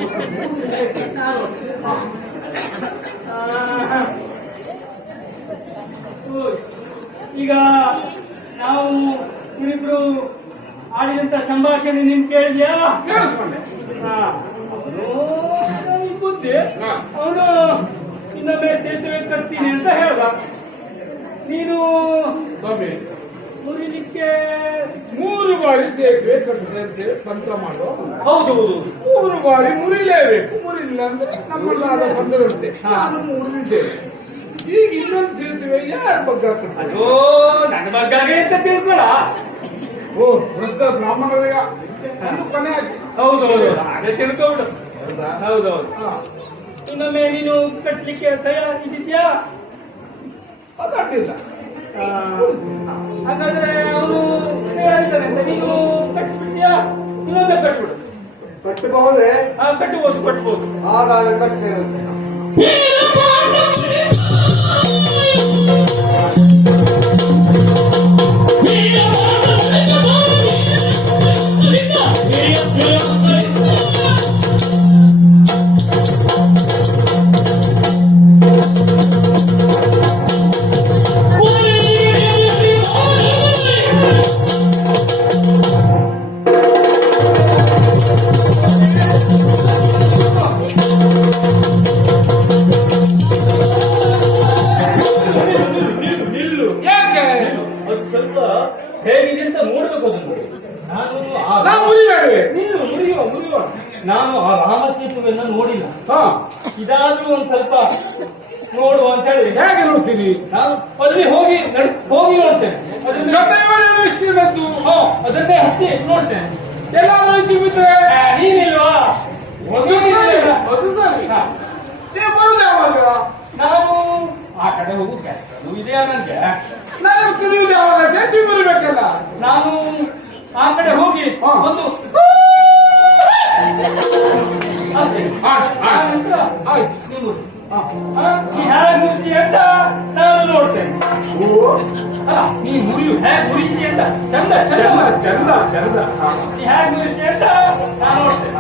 ಈಗ ನಾವು ಇಬ್ಬರು ಆಡಿದಂತ ಸಂಭಾಷಣೆ ನಿನ್ ಕೇಳಿದ್ಯಾ? ಬುದ್ಧಿ ಅವನು ಇನ್ನೊಮ್ಮೆ ಸೇತುವೆ ಕಟ್ತೀನಿ ಅಂತ ಹೇಳ್ದ. ನೀನು ಮುರಿಲಿಕ್ಕೆ 3 ಬಾರಿ ಸೇತುವೆ ಕಟ್ಟದಂತೆ ಪಂಥ ಮಾಡೋ. ಹೌದು 3 ಬಾರಿ ಮುರಿಲೇಬೇಕು. ಮುರಿಲಿಲ್ಲ ಅಂದ್ರೆ ನಮ್ಮಲ್ಲಾದ ಬಂದದಂತೆ ನಾನು ಮುರಿದಿದ್ದೇವೆ. ಈಗ ಇನ್ನೊಂದು ಸೇತುವೆ ಯಾರ ಬಗ್ಗೆ ಕಟ್ಟ? ಅಯ್ಯೋ ನನ್ನ ಮಗನಿಗೆ ಅಂತ ತಿಳ್ಕೊಳ. ಓ, ವೃದ್ಧ ಬ್ರಾಹ್ಮಣರಿಗೆ ಒಂದು ಕೊನೆ ಆಯ್ತು. ಹೌದೌದು ಅದೇ ತಿಳ್ಕೊಬಿಡು. ಹೌದೌದು. ಇನ್ನೊಮ್ಮೆ ನೀನು ಕಟ್ಲಿಕ್ಕೆ ತಯಾರಿದ್ಯಾ? ಅದಾಟಿಲ್ಲ. ಹಾಗಾದ್ರೆ ಅವನು ತಯಾರಿದ್ದಾನೆ ಅಂತ ನೀನು ಕಟ್ಬಿಡ್ತೀಯಾ? ಇನ್ನೊಮ್ಮೆ ಕಟ್ಬಿಡು. ಕಟ್ಟಬಹುದೇ? ಕಟ್ಬೋದು. ಹಾಗಾದ್ರೆ ಕಟ್ಟೇರುತ್ತೆ. ನಿಲ್ಲು. ಯಾಕೆ? ಅದು ಸ್ವಲ್ಪ ಹೇಗಿದೆ ಅಂತ ನೋಡ್ಬೇಕು ಅದನ್ನು. ನಾವು ಮುರಿಬೇಡ್ವೆ. ನಿಲ್ಲು, ಮುರಿಯುವ. ನಾನು ಆ ರಾಮ ಸೇತುವೆಯನ್ನು ನೋಡಿಲ್ಲ. ಇದಾದ್ರೂ ಒಂದ್ ಸ್ವಲ್ಪ ನೋಡುವ ಅಂತ ಹೇಳಿ. ಹೇಗೆ ನೋಡ್ತೀರಿ? ನಾನು ಅಲ್ಲಿ ಹೋಗಿ ನೋಡ್ತೇನೆ. ಜೊತೆಯೊಳಗೆ ಎಷ್ಟಿರದ್ದು? ಅದನ್ನೇ ಹತ್ತಿ ನೋಡ್ತೇನೆ. ಎಲ್ಲಾದ್ರೂ ಇದ್ದಿದ್ರೆ ನೀನಿಲ್ವಾ? ಅದು ಸರಿ. ನೀವು ಬರುದು ಯಾವಾಗ? ನಾನು ಆ ಕಡೆ ಹೋಗುತ್ತೆ ಇದೆಯಾ ನನಗೆ. ನಾನು ತಿರುವುದು ಯಾವಾಗ? ಸೇತುವೆ ಬರಬೇಕಲ್ಲ. ನಾನು ಆ ಕಡೆ ಹೋಗಿ ಒಂದು ಹೇಗೆ ಮುರಿಸಿ ಅಂತ ನಾನು ನೋಡ್ತೇನೆ. ನೀ ಹೇಗೆ ಮುರಿಸಿ ಅಂತ ಚಂದ ನೀ ಹೇಗೆ ಮುರಿಸಿ ಅಂತ ನಾನು ನೋಡ್ತೇನೆ.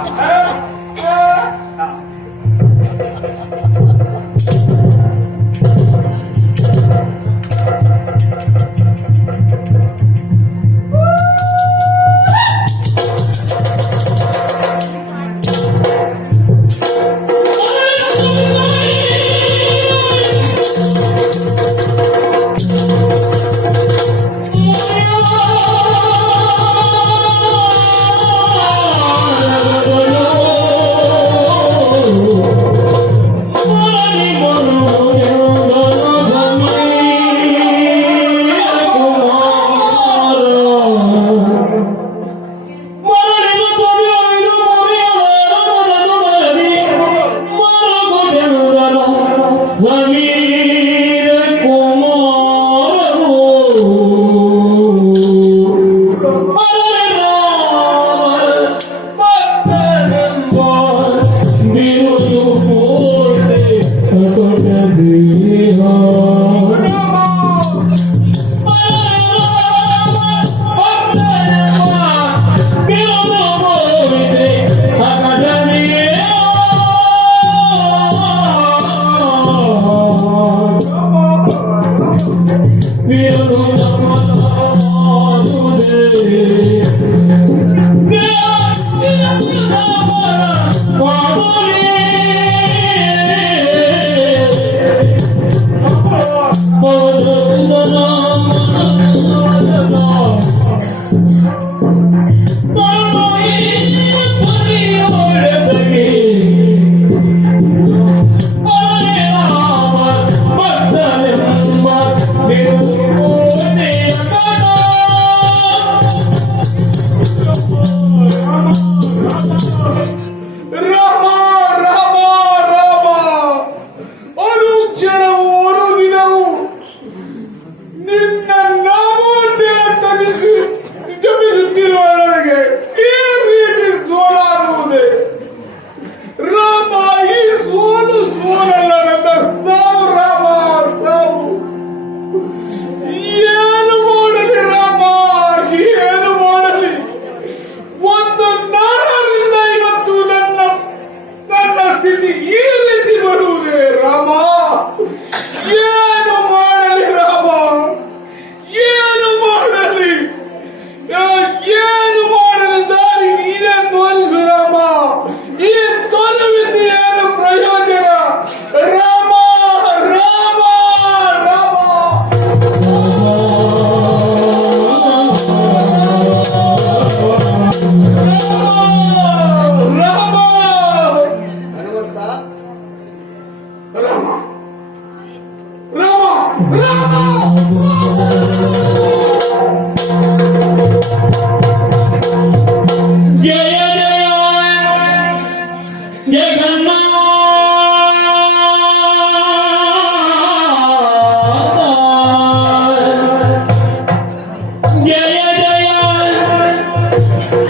ಜಯ ಜಯ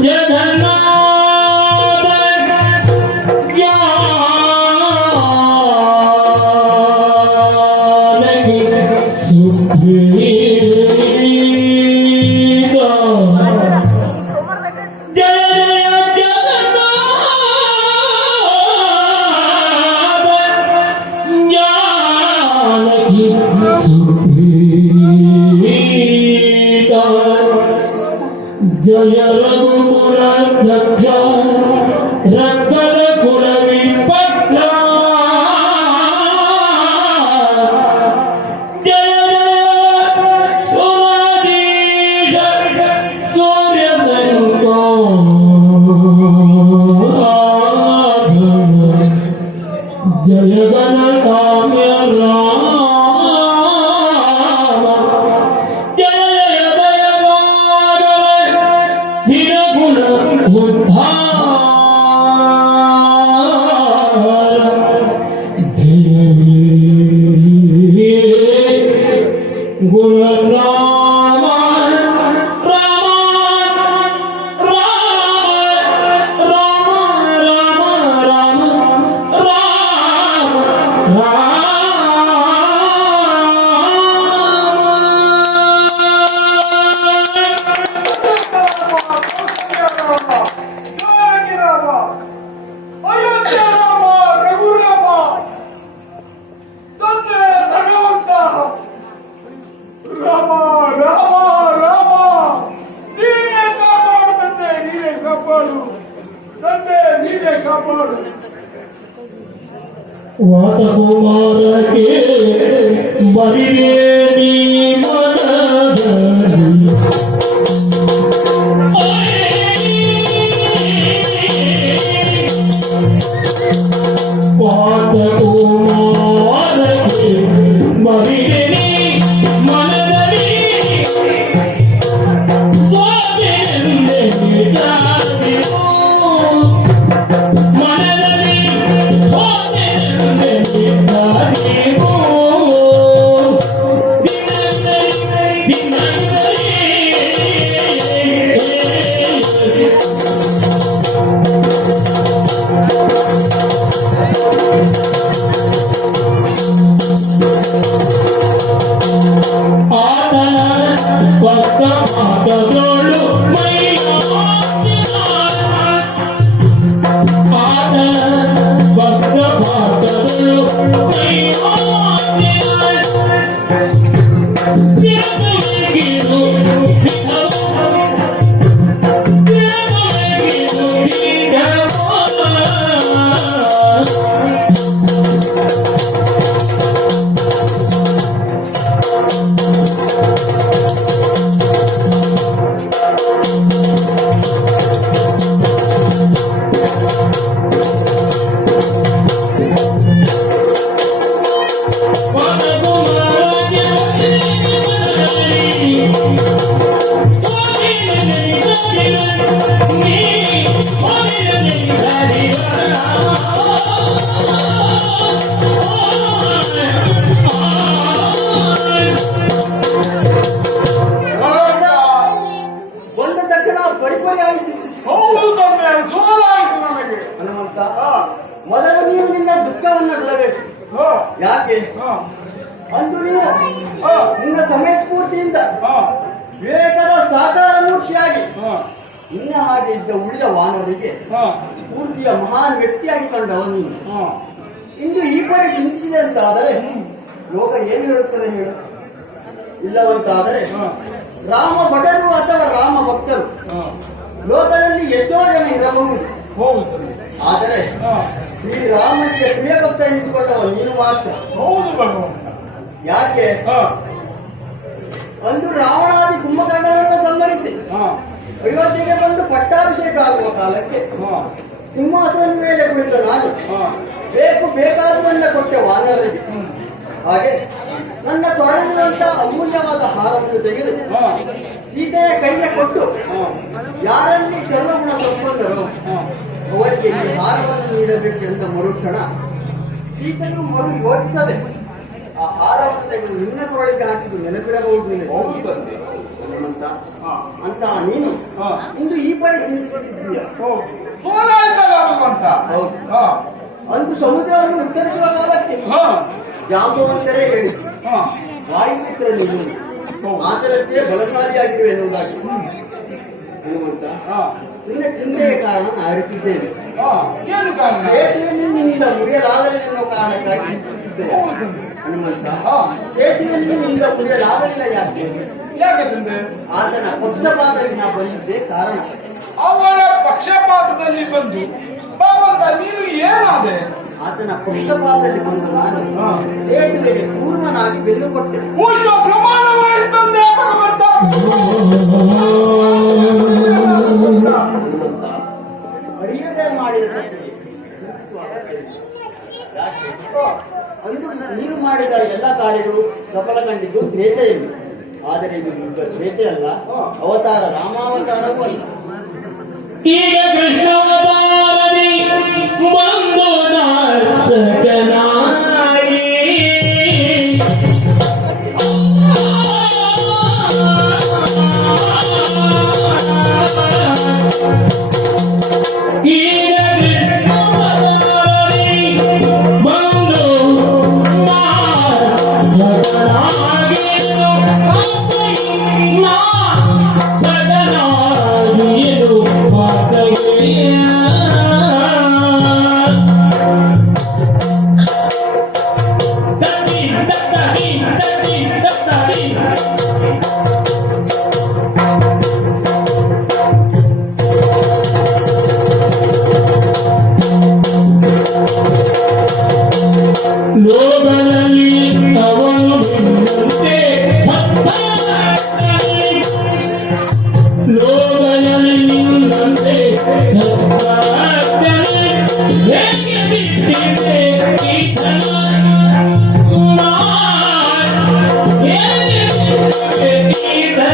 ಜಗನ್ನಾಥ ಜಾನಕಿ ಸುಖೀಗ ಜಯ ಜಗನ್ನಾಥ ಜಾನಕಿ ಸುಖೀಗ ಜಯ ರಘುಕುಲ ದಕ್ಷ ರಕ್ಕರ ಕುಲ ವಿಪಕ್ಷ ಜಯ ಸುರದೀಶ ಸೂರ್ಯದಂತ ಜಯ ಗಣಕಾಮ್ಯ ರಾಮ ಜಯ ದಯವಾದ ಧಿರಗುಣ ಗುಣ ರಾಮ ರಾಮ ರಾಮ ರಾಮ ರಾಮ ಜಾನಕಿರಾಮ, ಅಯೋಧ್ಯ ರಾಮ, ರಘುರಾಮ, ತಂದೆ ಭಗವಂತ ರಾಮ ರಾಮ ರಾಮ, ನೀನೇ ಕಾಪಾಡು ತಂದೆ, ನೀನೇ ಕಾಪಾಡು ತಂದೆ, ನೀನೇ ಕಾಪಾಡು. ವಾತಕುಮಾರಕ್ಕೆ ಬರಿಯೇ ನೀ ಮನದಲ್ಲಿ ವಾತಕುಮಾರಕ್ಕೆ ಬರಿಯೇ ನೀ ಮನದಲ್ಲಿ ಸ್ವಾಮಿಯೆಂದೇ ಜಾತಿಯೋ ಮನದಲ್ಲಿ ಸ್ವಾಮಿಯೆಂದೇ ಜಾತಿಯೋ ಆತನ ಪಕ್ಕ ಮಾತಗಳು ಆತನ ಪಕ್ಕ ಮಾತಗಳು ಬಂದ ತಕ್ಷಣ ಪರಿಪರಿ ಆಯಿತು ಹೌದು ತಂದೆ, ಸೋಲಾಯಿತು ನಮಗೆ. ಹನುಮಂತ ಮೊದಲು ನೀನು ನಿನ್ನ ದುಃಖವನ್ನು ಬಿಡಬೇಕು. ಹಾ, ಯಾಕೆ ಹಾ, ಅಂದು ನೀನು ಹಾ, ನಿನ್ನ ಸಮಯ ಸ್ಫೂರ್ತಿಯಿಂದ ಹಾ, ವಿವೇಕದ ಸಾಕಾರ ಮೂರ್ತಿಯಾಗಿ ಹಾ, ನಿನ್ನ ಹಾಗೆ ಇದ್ದ ಉಳಿದ ವಾನರಿಗೆ ಹಾ, ಸ್ಫೂರ್ತಿಯ ಮಹಾನ್ ವ್ಯಕ್ತಿಯಾಗಿ ಕಂಡವ ನೀನು ಹಾ. ಇಂದು ಈ ಪರಿ ಚಿಂತಿಸಿದೆ ಅಂತಾದರೆ ಲೋಕ ಏನು ಹೇಳುತ್ತದೆ ಹೇಳು? ಇಲ್ಲವಂತಾದರೆ ಹಾ, ರಾಮ ಭಟರು ಅಥವಾ ರಾಮ ಭಕ್ತರು ಹಾ. ಲೋಕದಲ್ಲಿ ಎಷ್ಟೋ ಜನ ಇರಬಹುದು. ಹೌದು ತಂದೆ. ಆದರೆ ಹಾ, ಶ್ರೀರಾಮನಿಗೆ ಪ್ರಿಯ ಭಕ್ತ ಎನಿಸಿಕೊಂಡವ ನೀನು ಮಾತ್ರ. ಹೌದು ಭಗವಂತ. ಯಾಕೆ ಹಾ, ಅಂದು ರಾವಣಾದಿ ಕುಂಭಕರ್ಣನನ್ನು ಸಂಹರಿಸಿ ಹಾ, ಅಯೋಧ್ಯೆಗೆ ಬಂದು ಪಟ್ಟಾಭಿಷೇಕ ಆಗುವ ಕಾಲಕ್ಕೆ ಹಾ, ಸಿಂಹಾಸನದ ಮೇಲೆ ಕುಳಿತ ನಾನು ಹಾ. ಬೇಕಾದುದನ್ನ ಕೊಟ್ಟೆ ವಾನರರಿಗೆ. ಹಾಗೆ ನನ್ನ ತೊಳೆದಿರುವಂತಹ ಅಮೂಲ್ಯವಾದ ಹಾರವನ್ನು ತೆಗೆದು ಹಾ, ಸೀತೆಯ ಕೈಗೆ ಕೊಟ್ಟು ಹಾ, ಯಾರಲ್ಲಿ ಸರ್ವಗುಣ ಸಂಪನ್ನರೋ ಹಾ. ಅವರಿಗೆ ಈ ಹಾರವನ್ನು ನೀಡಬೇಕೆಂದ ಮರುಕ್ಷಣ ಸೀತೆಯು ಮರು ಯೋಚಿಸದೆ ಆ ಹಾರವನ್ನು ತೆಗೆದು ನಿನ್ನ ಕೊರಳಿಗೆ ಹಾಕಿದ್ದು ನೆನಪಿರಬಹುದು ನಿನಗೆ. ಹೌದು ತಂದೆ. ಹನುಮಂತ ಹನುಮಂತ ಹಾ. ಅಂತ ನೀನು ಹಾ. ಇಂದು ಈ ಬಾರಿ ತಿಳಿದುಕೊಂಡಿದ್ದೀಯ. ಸೋಲಾಯ್ತಲ್ಲ ಹನುಮಂತ. ಹೌದು. ಹಾ. ಅಂದು ಸಮುದ್ರವನ್ನು ಉತ್ತರಿಸುವ ಕಾಲಕ್ಕೆ ಹಾ. ಜಾಂಬವಂತರೇ ಹೇಳಿ ಹಾ. ವಾಯುಮಿತ್ರ ನೀನು ಮಾತರಷ್ಟೇ ಬಲಶಾಲಿಯಾಗಿರುವೆ ಎನ್ನುವುದಾಗಿ ಹನುಮಂತ ಹಾ. ನಿನ್ನ ಚಿಂತೆಯ ಕಾರಣ ನಾ ಅರಿತಿದ್ದೇನೆ. ಹಾ. ಏನು ಕಾರಣ? ಸೇತುವೆನಿಂದ ಮುರಿಯಲಾಗಲಿಲ್ಲ ಕಾರಣಕ್ಕಾಗಿ ಚಿಂತಿಸಿದ್ದೇನೆ. ಹನುಮಂತ ಹಾ. ಸೇತುವೆನಿಂದ ಮುರಿಯಲಾಗಲಿಲ್ಲ ಯಾಕೆ? ಯಾಕಂದ್ರೆ ಆತನ ಪಕ್ಷಪಾತದಲ್ಲಿ ನಾ ಬಂದಿದ್ದೆ ಕಾರಣ. ಅವರ ಪಕ್ಷಪಾತದಲ್ಲಿ ಬಂದು ಭಗವಂತ ನೀನು ಏನಾದೆ? ಆತನ ಪಕ್ಷಪಾತದಲ್ಲಿ ಬಂದ ನಾನು ಹಾ. ಸೇತುವೆಗೆ ಪೂರ್ವನಾಗಿ ಬೆನ್ನು ಕೊಟ್ಟೆ. ಪೂಜ್ಯ ಪ್ರಮಾಣವಾಯಿತಂದೆ ಭಗವಂತ. ಹನುಮಂತ ಅರಿಯದೆ ಮಾಡಿದ ತಪ್ಪಿಗೆ ಯಾಕೆ? ಅಂದು ನೀನು ಮಾಡಿದ ಎಲ್ಲ ಕಾರ್ಯಗಳು ಸಫಲಗೊಂಡಿದ್ದು ತ್ರೇತೆಯಲ್ಲಿ. ಆದರೆ ಇದು ಯುದ್ಧ ತ್ರೇತೆ ಅಲ್ಲ, ಅವತಾರ ರಾಮಾವತಾರವೂ ಅಲ್ಲ. ಈಗ ಕೃಷ್ಣಾವತಾರದಿ ಬಂದು ನಾಟಕನಾಗಿ ಈಗ ಕೃಷ್ಣಾವತಾರದಿ ಬಂದು ನಾಟಕನಾಗಿ ಲೋಕದಲ್ಲಿ ಅವನು ಬಿದ್ದಂತೆ ಲೋಕದಲ್ಲಿ ನಿನ್ನಂತೆ ಹೇಗೆ ಬಿಟ್ಟಿದೆ ಈ ಜನ? ಹೇಗೆ ಬಿಟ್ಟಿದೆ ಈ ಜನ?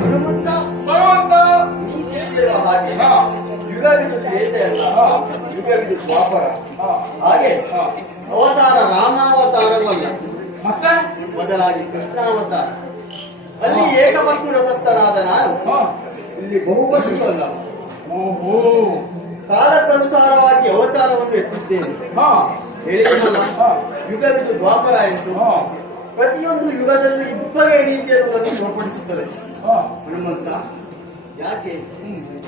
ಹನುಮಂತ ಭಗವಂತ. ನೀ ಕೇಳಿರುವ ಹಾಗೆ ಹಾ. ಯುಗವಿದು ತ್ರೇತೆ ಅಲ್ಲ, ಹಾ. ಯುಗವಿದು ದ್ವಾಪರ. ಹಾ. ಹಾಗೆ ಹಾ. ಅವತಾರ ರಾಮಾವತಾರವಲ್ಲ, ಮತ್ತೆ ಬದಲಾಗಿ ಕೃಷ್ಣಾವತಾರ. ಅಲ್ಲಿ ಏಕಪತ್ನಿ ರಸಸ್ಥನಾದ ನಾನು ಹಾ. ಇಲ್ಲಿ ಬಹುಪತ್ನಿಯೂ ಅಲ್ಲ, ಓಹೋ. ಕಾಲಕ್ಕನುಸಾರವಾಗಿ ಅವತಾರವನ್ನು ಎತ್ತಿದ್ದೇನೆ. ಹಾ. ಹೇಳಿದನಲ್ಲ, ಹಾ. ಯುಗವಿದು ದ್ವಾಪರ ಎಂದು. ಹಾ. ಪ್ರತಿಯೊಂದು ಯುಗದಲ್ಲಿ ಇಬ್ಬಗೆ ರೀತಿ ಎನ್ನುವುದನ್ನು ತೋರ್ಪಡಿಸುತ್ತದೆ. ಹಾ. ಹನುಮಂತ ಯಾಕೆ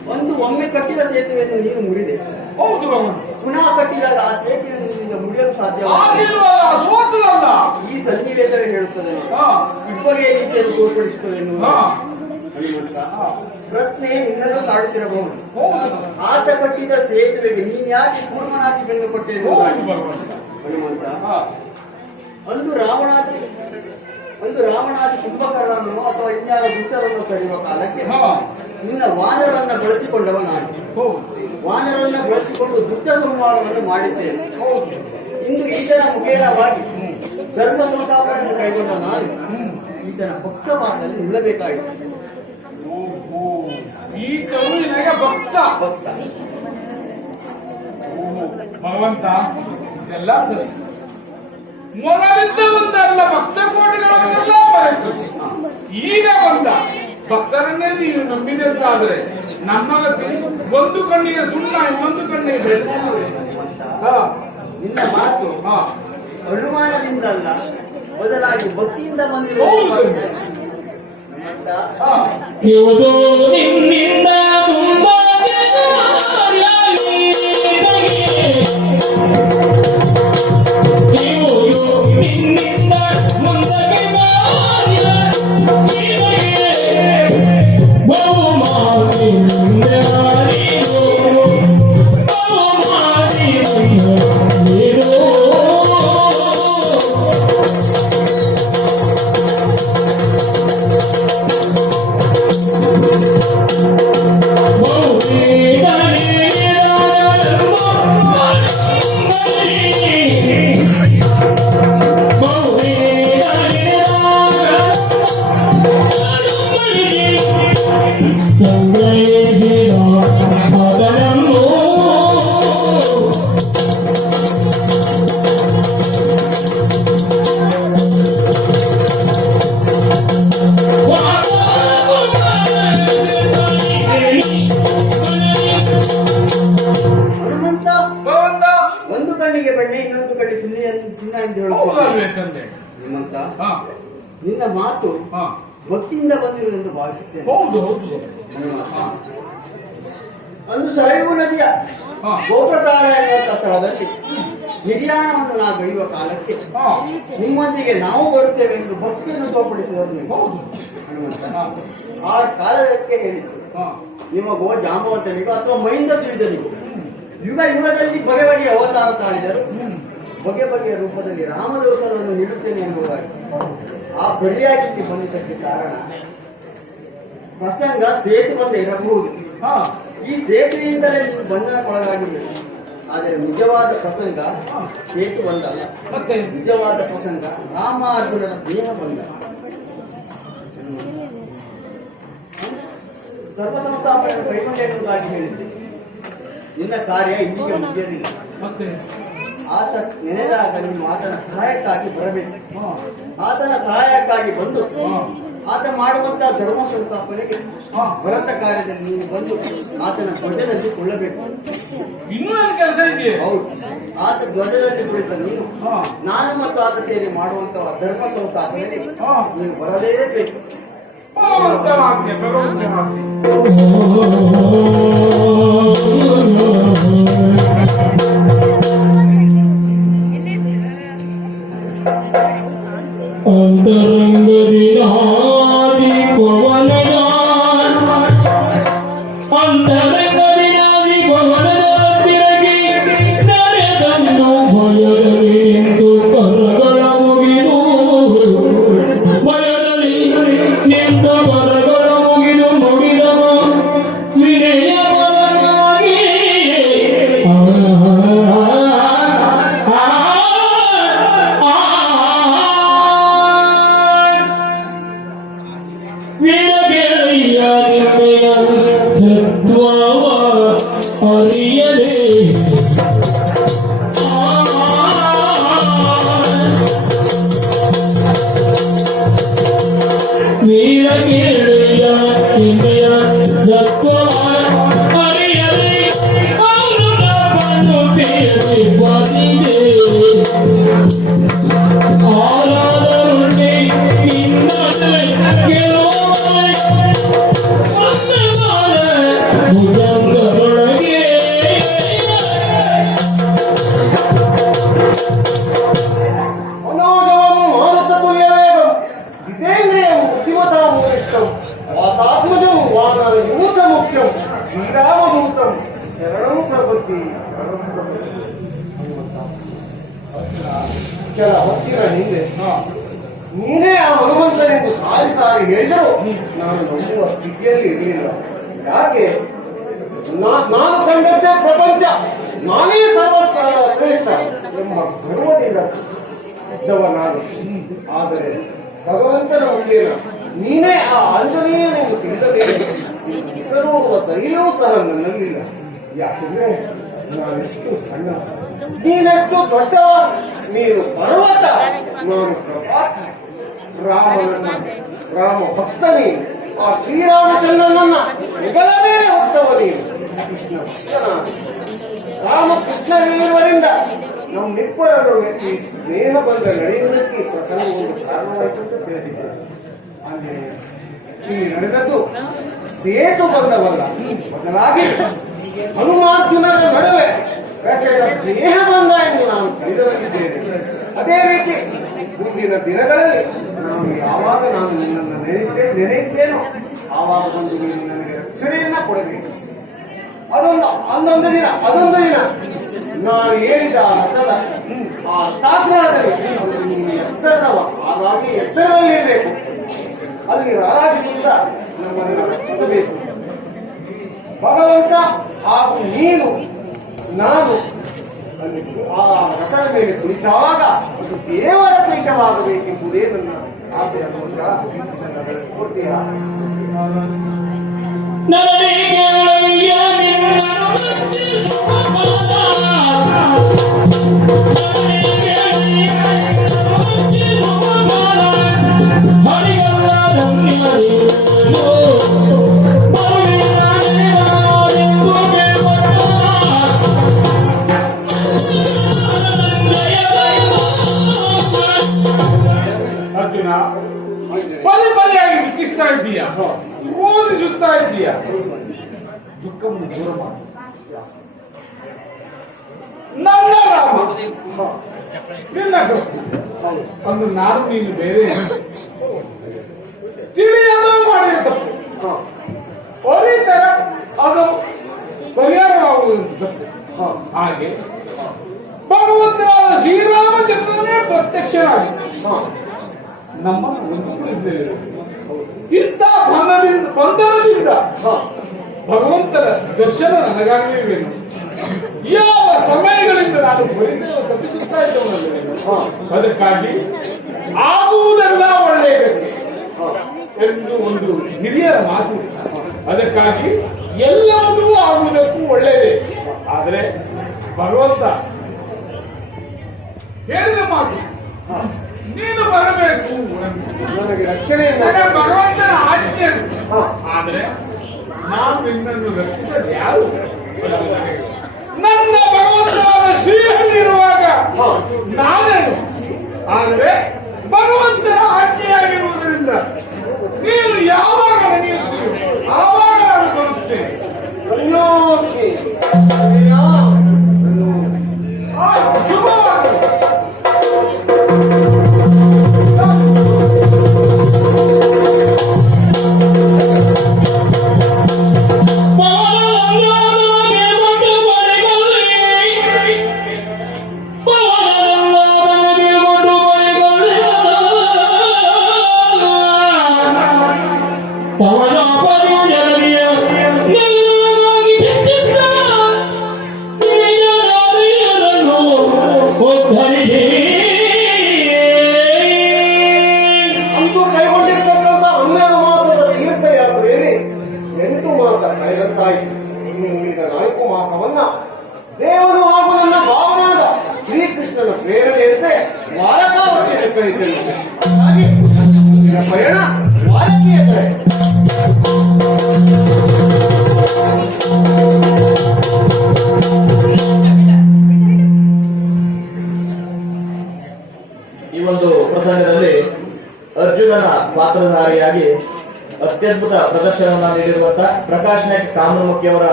ಒಂದು ಒಮ್ಮೆ ಕಟ್ಟಿದ ಸೇತುವೆಯನ್ನು ನೀನು ಮುರಿದೆ, ಹೌದು ಭಗವಂತ. ಪುನಃ ಕಟ್ಟಿದಾಗ ಆ ಸೇತುವೆಯನ್ನು ನಿನ್ನಿಂದ ಮುರಿಯಲು ಸಾಧ್ಯ ಆಗಿಲ್ವಲ್ಲ, ಸೋತದಲ್ಲ. ಈ ಸನ್ನಿವೇಶವೇ ಹೇಳುತ್ತದೆ. ಹಾ. ಇಬ್ಬಗೆ ರೀತಿಯನ್ನು ತೋರ್ಪಡಿಸುತ್ತದೆ ಎನ್ನುವುದು. ಹಾ. ಹನುಮಂತ ಹಾ. ಪ್ರಶ್ನೆ ನಿನ್ನನ್ನು ಕಾಡುತ್ತಿರಬಹುದು. ಹೌದು. ಆತ ಕಟ್ಟಿದ ಸೇತುವೆಗೆ ನೀನ್ ಯಾಕೆ ಪೂರ್ವನಾಗಿ ಬೆನ್ನು ಕೊಟ್ಟೆ ಹೌದು ಎನ್ನುವುದಾಗಿ. ಭಗವಂತ. ಹನುಮಂತ ಹಾ. ಒಂದು ರಾವಣಾದಿ ಕುಂಭಕರ್ಣನನ್ನು ಅಥವಾ ಇನ್ಯಾರ ದುಷ್ಟರನ್ನು ಕರೆಯುವ ಕಾಲಕ್ಕೆ ಹಾ. ನಿನ್ನ ವಾನರನ್ನ ಬಳಸಿಕೊಂಡವ ನಾನು. ಹೌದು. ವಾನರನ್ನ ಬಳಸಿಕೊಂಡು ದುಷ್ಟ ಸಂಹಾರವನ್ನು ಮಾಡಿದ್ದೇನೆ. ಹೌದು. ಇಂದು ಈತನ ಮುಖೇನವಾಗಿ ಧರ್ಮ ಸಂಸ್ಥಾಪನೆಯನ್ನು ಕೈಗೊಂಡ ನಾನು ಈತನ ಪಕ್ಷಪಾತದಲ್ಲಿ ನಿಲ್ಲಬೇಕಾಯಿತು. ಓಹೋ. ಈ ಕರುವಿನಾಗ ಭಕ್ತ. ಭಕ್ತ ಓಹೋ. ಭಗವಂತ ಎಲ್ಲ ಸರಿ. ಮೊದಲಿದ್ದ ಒಂದಲ್ಲ ಭಕ್ತ ಕೋಟಿಗಳನ್ನೆಲ್ಲ ಮರೆತು ಈಗ ಬಂದ ಭಕ್ತರನ್ನೇ ನೀನು ನಂಬಿದಂತಾದ್ರೆ ನಮ್ಮ ಗತಿ ಒಂದು ಕಣ್ಣಿಗೆ ಸುಣ್ಣ ಇನ್ನೊಂದು ಕಣ್ಣಿಗೆ ಬೆಳ್ಳಿ. ಹಾ. ನಿನ್ನ ಮಾತು ಹಾ. ಅನುಮಾನದಿಂದಲ್ಲ, ಬದಲಾಗಿ ಭಕ್ತಿಯಿಂದ ಬಂದಿರುವ ಹೌದು. ಹಾ. ಇವುದು ನಿನ್ನಿಂದ ತುಂಬಾ ನಿನ್ನಿಂದ ಮುಂದಕ್ಕೆ ಬಹುಮಾನಿ ಬಹುಮಾನಿ ಕಣ್ಣೆ ಇನ್ನೊಂದು ಕಡೆ ಚಿನ್ನ ಅಂತ ಹೇಳುದು ಹೌದಲ್ವೇ ತಂದೆ? ನಿಮ್ಮಂತ ಹಾ ನಿನ್ನ ಮಾತು ಹಾ ಭಕ್ತಿಯಿಂದ ಬಂದಿರುವುದೆಂದು ಭಾವಿಸುತ್ತೇನೆ. ಹೌದು ಹೌದು. ಹಾ ಒಂದು ಸರಯೂ ನದಿಯ ಹಾ ಗೋಪ್ರಕಾರ ಎನ್ನುವಂತ ಸ್ಥಳದಲ್ಲಿ ನಿರ್ಯಾಣವನ್ನು ನಾವು ಗೈಯುವ ಕಾಲಕ್ಕೆ ಹಾ ನಿಮ್ಮೊಂದಿಗೆ ನಾವು ಬರುತ್ತೇವೆ ಎಂದು ಭಕ್ತಿಯನ್ನು ತೋರ್ಪಡಿಸಿದವರು ನೀವು. ಹೌದು. ಹನುಮಂತ ಹಾ ಆ ಕಾಲಕ್ಕೆ ಹೇಳಿದ್ರು ಹಾ ನಿಮಗೋ ಜಾಂಬವತನಿಗೂ ಅಥವಾ ಮೈಂದ ತಿಳಿದನಿಗೂ ಯುಗ ಯುಗದಲ್ಲಿ ಬಗೆ ಬಗೆಯ ಅವತಾರ ತಾಳಿದರು, ಬಗೆ ಬಗೆಯ ರೂಪದಲ್ಲಿ ರಾಮದರ್ಶನವನ್ನು ನೀಡುತ್ತೇನೆ ಎಂಬುದಾಗಿ ಆ ಬರಿಯಾಗಿ ಬಂದಿದ್ದಕ್ಕೆ ಕಾರಣ ಪ್ರಸಂಗ ಸೇತು ಬಂದ ಇರಬಹುದು. ಹಾ ಈ ಸೇತುವೆಯಿಂದಲೇ ನೀವು ಬಂಧನಕ್ಕೊಳಗಾಗಿದ್ದೀರಿ. ಆದರೆ ನಿಜವಾದ ಪ್ರಸಂಗ ಸೇತು ಬಂದಲ್ಲ, ಮತ್ತೆ ನಿಜವಾದ ಪ್ರಸಂಗ ರಾಮ ಅರ್ಜುನನ ಸ್ನೇಹ ಬಂದ. ಸರ್ವಸಂಸ್ಥಾಪನೆ ಕೈಗೊಂಡೆ ಎನ್ನುವುದಾಗಿ ಹೇಳಿದ್ದೆ. ನಿನ್ನ ಕಾರ್ಯ ಇಂದಿಗೆ ಮುಗಿಯಲಿಲ್ಲ. ಮತ್ತೆ ಆತ ನೆನೆದಾಗ ನೀವು ಆತನ ಸಹಾಯಕ್ಕಾಗಿ ಬರಬೇಕು. ಹಾ ಆತನ ಸಹಾಯಕ್ಕಾಗಿ ಬಂದು ಹಾ ಆತ ಮಾಡುವಂತಹ ಧರ್ಮ ಸಂಸ್ಥಾಪನೆಗೆ ಹಾ ಭರತ ಕಾರ್ಯದಲ್ಲಿ ನೀವು ಬಂದು ಆತನ ಧ್ವಜದಲ್ಲಿ ಕೊಳ್ಳಬೇಕು. ಇನ್ನೂ ನನ್ನ ಕೆಲಸ ಇದೆಯೇ? ಹೌದು, ಆತ ಧ್ವಜದಲ್ಲಿ ಕುಳಿತ ನೀನು ಹಾ ನಾನು ಮತ್ತು ಆತ ಸೇರಿ ಮಾಡುವಂತಹ ಧರ್ಮ ಸಂಸ್ಥಾಪನೆಗೆ ಹಾ ನೀವು ಬರಲೇಬೇಕು. ಭಗವಂತನಾಜ್ಞೆ, ಭಗವಂತನಾಜ್ಞೆ. ಅಂತರಂಗದಿನಾದಿ ಪವನಗಾನ ಅಂತರಂಗದಿನಾದಿ ಪವನದ ತಿರುಗಿ ನಡೆದನ್ನು ಭಯದಿಂದು ಕರಗಳ ಮುಗಿದು ಭಯದಲ್ಲಿ ನಿಂತ ಕರಗಳ ಮುಗಿದು ನುಡಿದನು ವಿನಯವಾಗಿ ಅರಿಯಲೇ ವೀರ ಕೇಳಿಯ ಇಂದ್ರಿಯ ಜತ್ವ ಅರಿಯಲೇ ಅವನು ನಮ್ಮನ್ನು ಬೇಡಿ ಬಂದಿದೆ ಆಲಾದರುಂಡೆ ಇನ್ನೊಂದು ಕೆಲವೊಮ್ಮೆ ಒಂದಗಾಲ ಭುಜಂಗದೊಳಗೆ ಮನೋಜವಂ ಮಾರುತ ತುಲ್ಯವೇಗಂ ಜಿತೇಂದ್ರಿಯಂ ಬುದ್ಧಿಮತಾಂ ವರಿಷ್ಠಂ ವಾತಾತ್ಮಜಂ ವಾನರ ಯೂತ ಮುಖ್ಯಂ ಶ್ರೀರಾಮದೂತಂ ಶರಣಂ ಪ್ರಪತ್ತಿ. ಕೆಲ ಹೊತ್ತಿನ ಹಿಂದೆ ಹಾ ನೀನೇ ಆ ಹನುಮಂತನೆಂದು ಸಾರಿ ಸಾರಿ ಹೇಳಿದರೂ ನಾನು ನಂಬುವ ಸ್ಥಿತಿಯಲ್ಲಿ ಇರಲಿಲ್ಲ. ಯಾಕೆ? ನಾನು ಕಂಡದ್ದೇ ಪ್ರಪಂಚ, ನಾನೇ ಸರ್ವ ಶ್ರೇಷ್ಠ ಎಂಬ ಗರ್ವದಿಂದ ಇದ್ದವ ನಾನು. ಆದರೆ ಭಗವಂತನ ಮುಂದೇನ ನೀನೇ ಆ ಆಂಜನೇಯನೆಂದು ತಿಳಿದಬೇಕು ಹೆಸರುವ ಧೈರ್ಯವೂ ಸಹ ನನ್ನಲ್ಲಿಲ್ಲ. ಯಾಕೆಂದ್ರೆ ನಾನೆಷ್ಟು ಸಣ್ಣ, ನೀನೆಷ್ಟು ದೊಡ್ಡವ. ನೀನು ಪರ್ವತ, ನಾನು ಪ್ರಭಾತ. ರಾಮ ಭಕ್ತ ನೀನು. ಆ ಶ್ರೀರಾಮಚಂದ್ರನನ್ನ ಹೆಗಲ ಮೇಲೆ ಹೊತ್ತವ ನೀನು. ಕೃಷ್ಣ ಭಕ್ತನಾದ ರಾಮಕೃಷ್ಣರಿರುವರಿಂದ ನಮ್ಮಿಬ್ಬರ ನಡುವೆ ಸ್ನೇಹ ಬಂದ ನಡೆಯುವುದಕ್ಕೆ ಈ ಪ್ರಸಂಗ ಒಂದು ಕಾರಣವಾಯಿತು ಅಂತ ತಿಳಿದಿದ್ದೇನೆ. ಆದರೆ ಇಲ್ಲಿ ನಡೆದದ್ದು ಸೇತು ಬಂದವಲ್ಲ, ಬದಲಾಗಿ ಹನುಮಾರ್ಜುನರ ನಡುವೆ ಬೆಸೆದ ಸ್ನೇಹ ಬಂದ ಎಂದು ನಾನು ತಿಳಿದವರಿದ್ದೇನೆ. ಅದೇ ರೀತಿ ಮುಂದಿನ ದಿನಗಳಲ್ಲಿ ಯಾವಾಗ ನಾನು ನಿನ್ನನ್ನು ನೆನೆಯುತ್ತೇನೋ ಆವಾಗ ಒಂದು ನೀನು ನನಗೆ ರಕ್ಷಣೆಯನ್ನ ಕೊಡಬೇಕು. ಅದೊಂದು ದಿನ ನಾನು ಹೇಳಿದ ಆ ರಥದ ಆ ತಾಗ್ರಹದಲ್ಲಿ ನೀನು ಎತ್ತರದವ, ಹಾಗಾಗಿ ಎತ್ತರದಲ್ಲಿರಬೇಕು. ಅಲ್ಲಿ ರಾರಾಜಿಸುತ್ತಾ ನಮ್ಮನ್ನು ರಕ್ಷಿಸಬೇಕು. ಭಗವಂತ ಹಾಗೂ ನೀನು ನಾನು ಅಲ್ಲಿ ಆ ರಥದ ಮೇಲೆ ಕುಳಿತಾಗ ಅದು ದೇವರ ಪೀಠವಾಗಬೇಕೆಂಬುದೇ ನನ್ನ ಆಸೆ. ಕೊಡ್ತೀರಾ? ಹರಿಗಲ್ಲ ಬೋಧಿಸ್ತಾ ಇದೀಯ, ಬೋಧಿಸುತ್ತಾ ಇದೀಯ. ದುಃಖವನ್ನು ದೂರ ಮಾಡು. ನನ್ನ ರಾಮ ನಿನ್ನ ಒಂದು ನಾನು ನೀನು ಬೇರೆ ತಿಳಿಯಲು ಮಾಡಿದ ತಪ್ಪು ಹೊರಿತರ ಅದು ಪರಿಹಾರವಾಗುವುದು ತಪ್ಪು. ಹಾಗೆ ಭಗವಂತನಾದ ಶ್ರೀರಾಮಚಂದ್ರನೇ ಪ್ರತ್ಯಕ್ಷನಾಗಿ ನಮ್ಮ ಇಂಥ ಬಂಧನದಿಂದ ಭಗವಂತನ ದರ್ಶನ ನನಗಾಗಲೇವೇನು? ಯಾವ ಸಮಯಗಳಿಂದ ನಾನು ಪರಿಸರ ತಪ್ಪಿಸುತ್ತಾ ಇದ್ದವನಲ್ಲ. ಅದಕ್ಕಾಗಿ ಆಗುವುದೆಲ್ಲ ಒಳ್ಳೆಯದಕ್ಕೆ ಎಂದು ಒಂದು ಹಿರಿಯರ ಮಾತು. ಅದಕ್ಕಾಗಿ ಎಲ್ಲವನ್ನೂ ಆಗುವುದಕ್ಕೂ ಒಳ್ಳೆಯದೇ. ಆದರೆ ಭಗವಂತ ಹೇಳಿದ ಮಾತು, ನೀನು ಬರಬೇಕು, ನನಗೆ ರಕ್ಷಣೆ ಭಗವಂತನ ಆಜ್ಞೆ. ಆದರೆ ನಾನು ನಿನ್ನನ್ನು ರಕ್ಷಿಸಲು ಯಾರು? ನನ್ನ ಭಗವಂತನಾದ ಶ್ರೀಹರಿಯಿರುವಾಗ ನಾನೇನು? ಆದರೆ ಭಗವಂತನ ಆಜ್ಞೆಯಾಗಿರುವುದರಿಂದ ನೀನು ಯಾವಾಗ ನಡೆಯುತ್ತೀಯೋ ಆವಾಗ ನಾನು ಬರುತ್ತೇನೆ. ಶುಭವಾಗಲಿ. ಅಂತೂ ಕೈಗೊಂಡಿರ್ತಕ್ಕಂಥ 12 ಮಾಸದ ತೀರ್ಥಯಾತ್ರೆಯಲ್ಲಿ 8 ಮಾಸ ಕಳೆದಂತಾಯಿತು. ಇನ್ನು ಉಳಿದ 4 ಮಾಸವನ್ನ ದೇವನು ಹಾಗೂ ನನ್ನ ಭಾವನಾದ ಶ್ರೀಕೃಷ್ಣನ ಪ್ರೇರಣೆಯಂತೆ ದ್ವಾರಕಾವತಿಯನ್ನು ಕಳಿಸಿದ್ದೇನೆ. ಹಾಗಾಗಿ ಮುಂದಿನ ಪಯಣ ದ್ವಾರಕೆಯ ಕಡೆ. ಈ ಒಂದು ಪ್ರಸಂಗದಲ್ಲಿ ಅರ್ಜುನನ ಪಾತ್ರಧಾರಿಯಾಗಿ ಅತ್ಯದ್ಭುತ ಪ್ರದರ್ಶನವನ್ನು ನೀಡಿರುವಂತಹ ಪ್ರಕಾಶ್ ನಾಯ್ಕ್ ಕಾಮನಮುಖಿಯವರ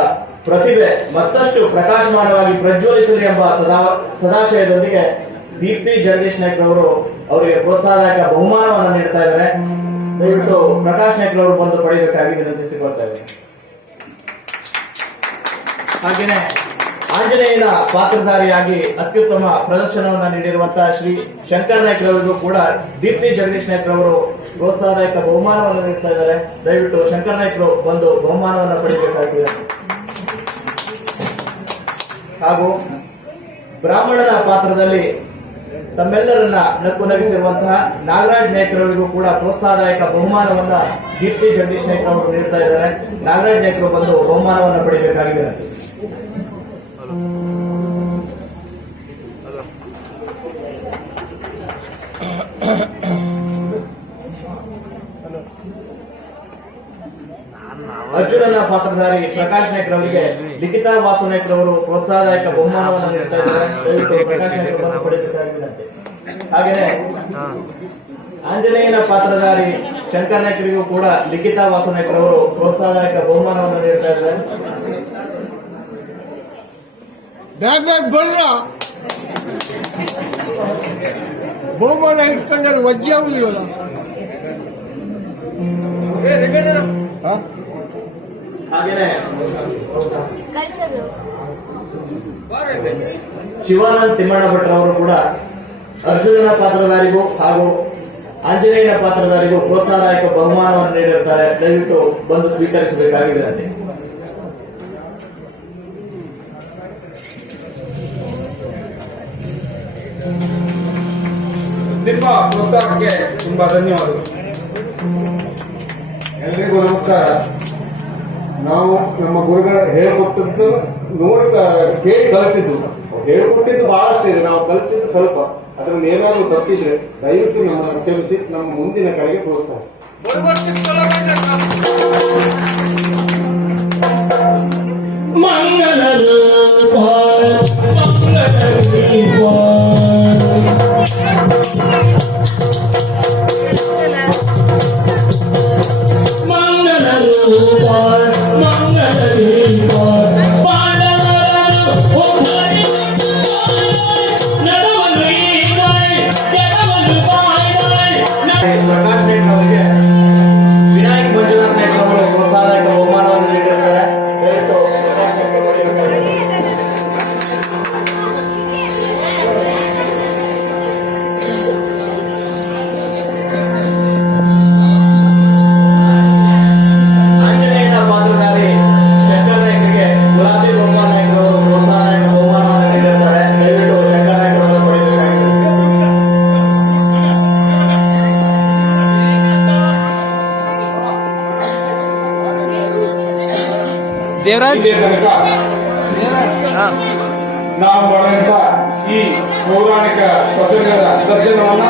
ಪ್ರತಿಭೆ ಮತ್ತಷ್ಟು ಪ್ರಕಾಶಮಾನವಾಗಿ ಪ್ರಜ್ವಲಿಸಲಿ ಎಂಬ ಸದಾಶಯದೊಂದಿಗೆ ದೀಪ್ತಿ ಜಗದೀಶ್ ನಾಯ್ಕ್ ಅವರು ಅವರಿಗೆ ಪ್ರೋತ್ಸಾಹದಾಯಕ ಬಹುಮಾನವನ್ನು ನೀಡ್ತಾ ಇದ್ದಾರೆ. ದಯವಿಟ್ಟು ಪ್ರಕಾಶ್ ನಾಯ್ಕ್ ಅವರು ಬಂದು ಪಡೆಯಬೇಕಾಗಿ ವಿನಂತಿಸಿಕೊಳ್ತಾ ಇದ್ದಾರೆ. ಹಾಗೆಯೇ ಆಂಜನೇಯನ ಪಾತ್ರಧಾರಿಯಾಗಿ ಅತ್ಯುತ್ತಮ ಪ್ರದರ್ಶನವನ್ನು ನೀಡಿರುವಂತಹ ಶ್ರೀ ಶಂಕರ್ ನಾಯ್ಕ್ ರವರಿಗೂ ಕೂಡ ದೀಪ್ತಿ ಜಗದೀಶ್ ನಾಯ್ಕ್ ರವರು ಪ್ರೋತ್ಸಾಹದಾಯಕ ಬಹುಮಾನವನ್ನು ನೀಡ್ತಾ ಇದ್ದಾರೆ. ದಯವಿಟ್ಟು ಶಂಕರ್ ನಾಯ್ಕ್ ಬಂದು ಬಹುಮಾನವನ್ನು ಪಡೆಯಬೇಕಾಗಿದೆ. ಹಾಗೂ ಬ್ರಾಹ್ಮಣನ ಪಾತ್ರದಲ್ಲಿ ತಮ್ಮೆಲ್ಲರನ್ನ ನಕ್ಕು ನಗಿಸಿರುವಂತಹ ನಾಗರಾಜ್ ನಾಯ್ಕ್ ರವರಿಗೂ ಕೂಡ ಪ್ರೋತ್ಸಾಹದಾಯಕ ಬಹುಮಾನವನ್ನ ದೀಪ್ತಿ ಜಗದೀಶ್ ನಾಯ್ಕ್ ಅವರು ನೀಡ್ತಾ ಇದ್ದಾರೆ. ನಾಗರಾಜ್ ನಾಯ್ಕ್ ಬಂದು ಬಹುಮಾನವನ್ನು ಪಡೆಯಬೇಕಾಗಿದೆ. ಅರ್ಜುನನ ಪಾತ್ರಧಾರಿ ಪ್ರಕಾಶ್ ನಾಯ್ಕ್ ರವರಿಗೆ ಲಿಖಿತಾ ವಾಸು ನಾಯ್ಕ್ ರವರು ಪ್ರೋತ್ಸಾಹದಾಯಕ ಬಹುಮಾನವನ್ನು ನೀಡ್ತಾ ಇದ್ದಾರೆ. ಪ್ರಕಾಶ್ ನಾಯ್ಕ್ ರವರನ್ನು ಪಡೆಯಬೇಕಾಗಿದೆ. ಹಾಗೆಯೇ ಆಂಜನೇಯನ ಪಾತ್ರಧಾರಿ ಶಂಕರ್ ನಾಯ್ಕರಿಗೂ ಕೂಡ ಲಿಖಿತಾ ವಾಸು ನಾಯ್ಕ್ ರವರು ಪ್ರೋತ್ಸಾಹದಾಯಕ ಬಹುಮಾನವನ್ನು ನೀಡ್ತಾ ಇದ್ದಾರೆ. ಬಹುಮಾನ ಇಟ್ಕೊಂಡ್ರೆ ವಜ್ಜೆ ಆಗುದಿಲ್ಲ. ಹಾಗೆಯೇ ಶಿವಾನಂದ್ ತಿಮ್ಮಣ್ಣ ಭಟ್ ಅವರು ಕೂಡ ಅರ್ಜುನನ ಪಾತ್ರಧಾರಿಗೂ ಹಾಗೂ ಆಂಜನೇಯನ ಪಾತ್ರಧಾರಿಗೂ ಪ್ರೋತ್ಸಾಹದಾಯಕ ಬಹುಮಾನವನ್ನು ನೀಡಿರುತ್ತಾರೆ. ದಯವಿಟ್ಟು ಬಂದು ಸ್ವೀಕರಿಸಬೇಕಾಗಿದೆ. ನಿಮ್ಮ ಪ್ರೋತ್ಸಾಹಕ್ಕೆ ತುಂಬಾ ಧನ್ಯವಾದಗಳು. ಎಲ್ರಿಗೂ ನಮಸ್ಕಾರ. ನಾವು ನಮ್ಮ ಗುರುಗಳ ಹೇಳಿಕೊಟ್ಟದ್ದು ನೋಡಿ ಕೇಳಿ ಕಲಿತಿದ್ದು. ಹೇಳಿಕೊಟ್ಟಿದ್ದು ಬಹಳಷ್ಟು ಇದೆ, ನಾವು ಕಲಿತಿದ್ದು ಸ್ವಲ್ಪ. ಅದರಲ್ಲಿ ಏನಾದರೂ ತಪ್ಪಿದ್ರೆ ದಯವಿಟ್ಟು ನಮ್ಮನ್ನು ಕ್ಷಮಿಸಿ ನಮ್ಮ ಮುಂದಿನ ಕಡೆಗೆ ಪ್ರೋತ್ಸಾಹಿಸಿ. ಮಂಗಲ ರೂಪ ಮಂಗಲ ರೂಪ ಇದೇ ತನಕ ನಾವು ಮಾಡುವಂತ ಈ ಪೌರಾಣಿಕ ಪ್ರಸಂಗದ ದರ್ಶನವನ್ನ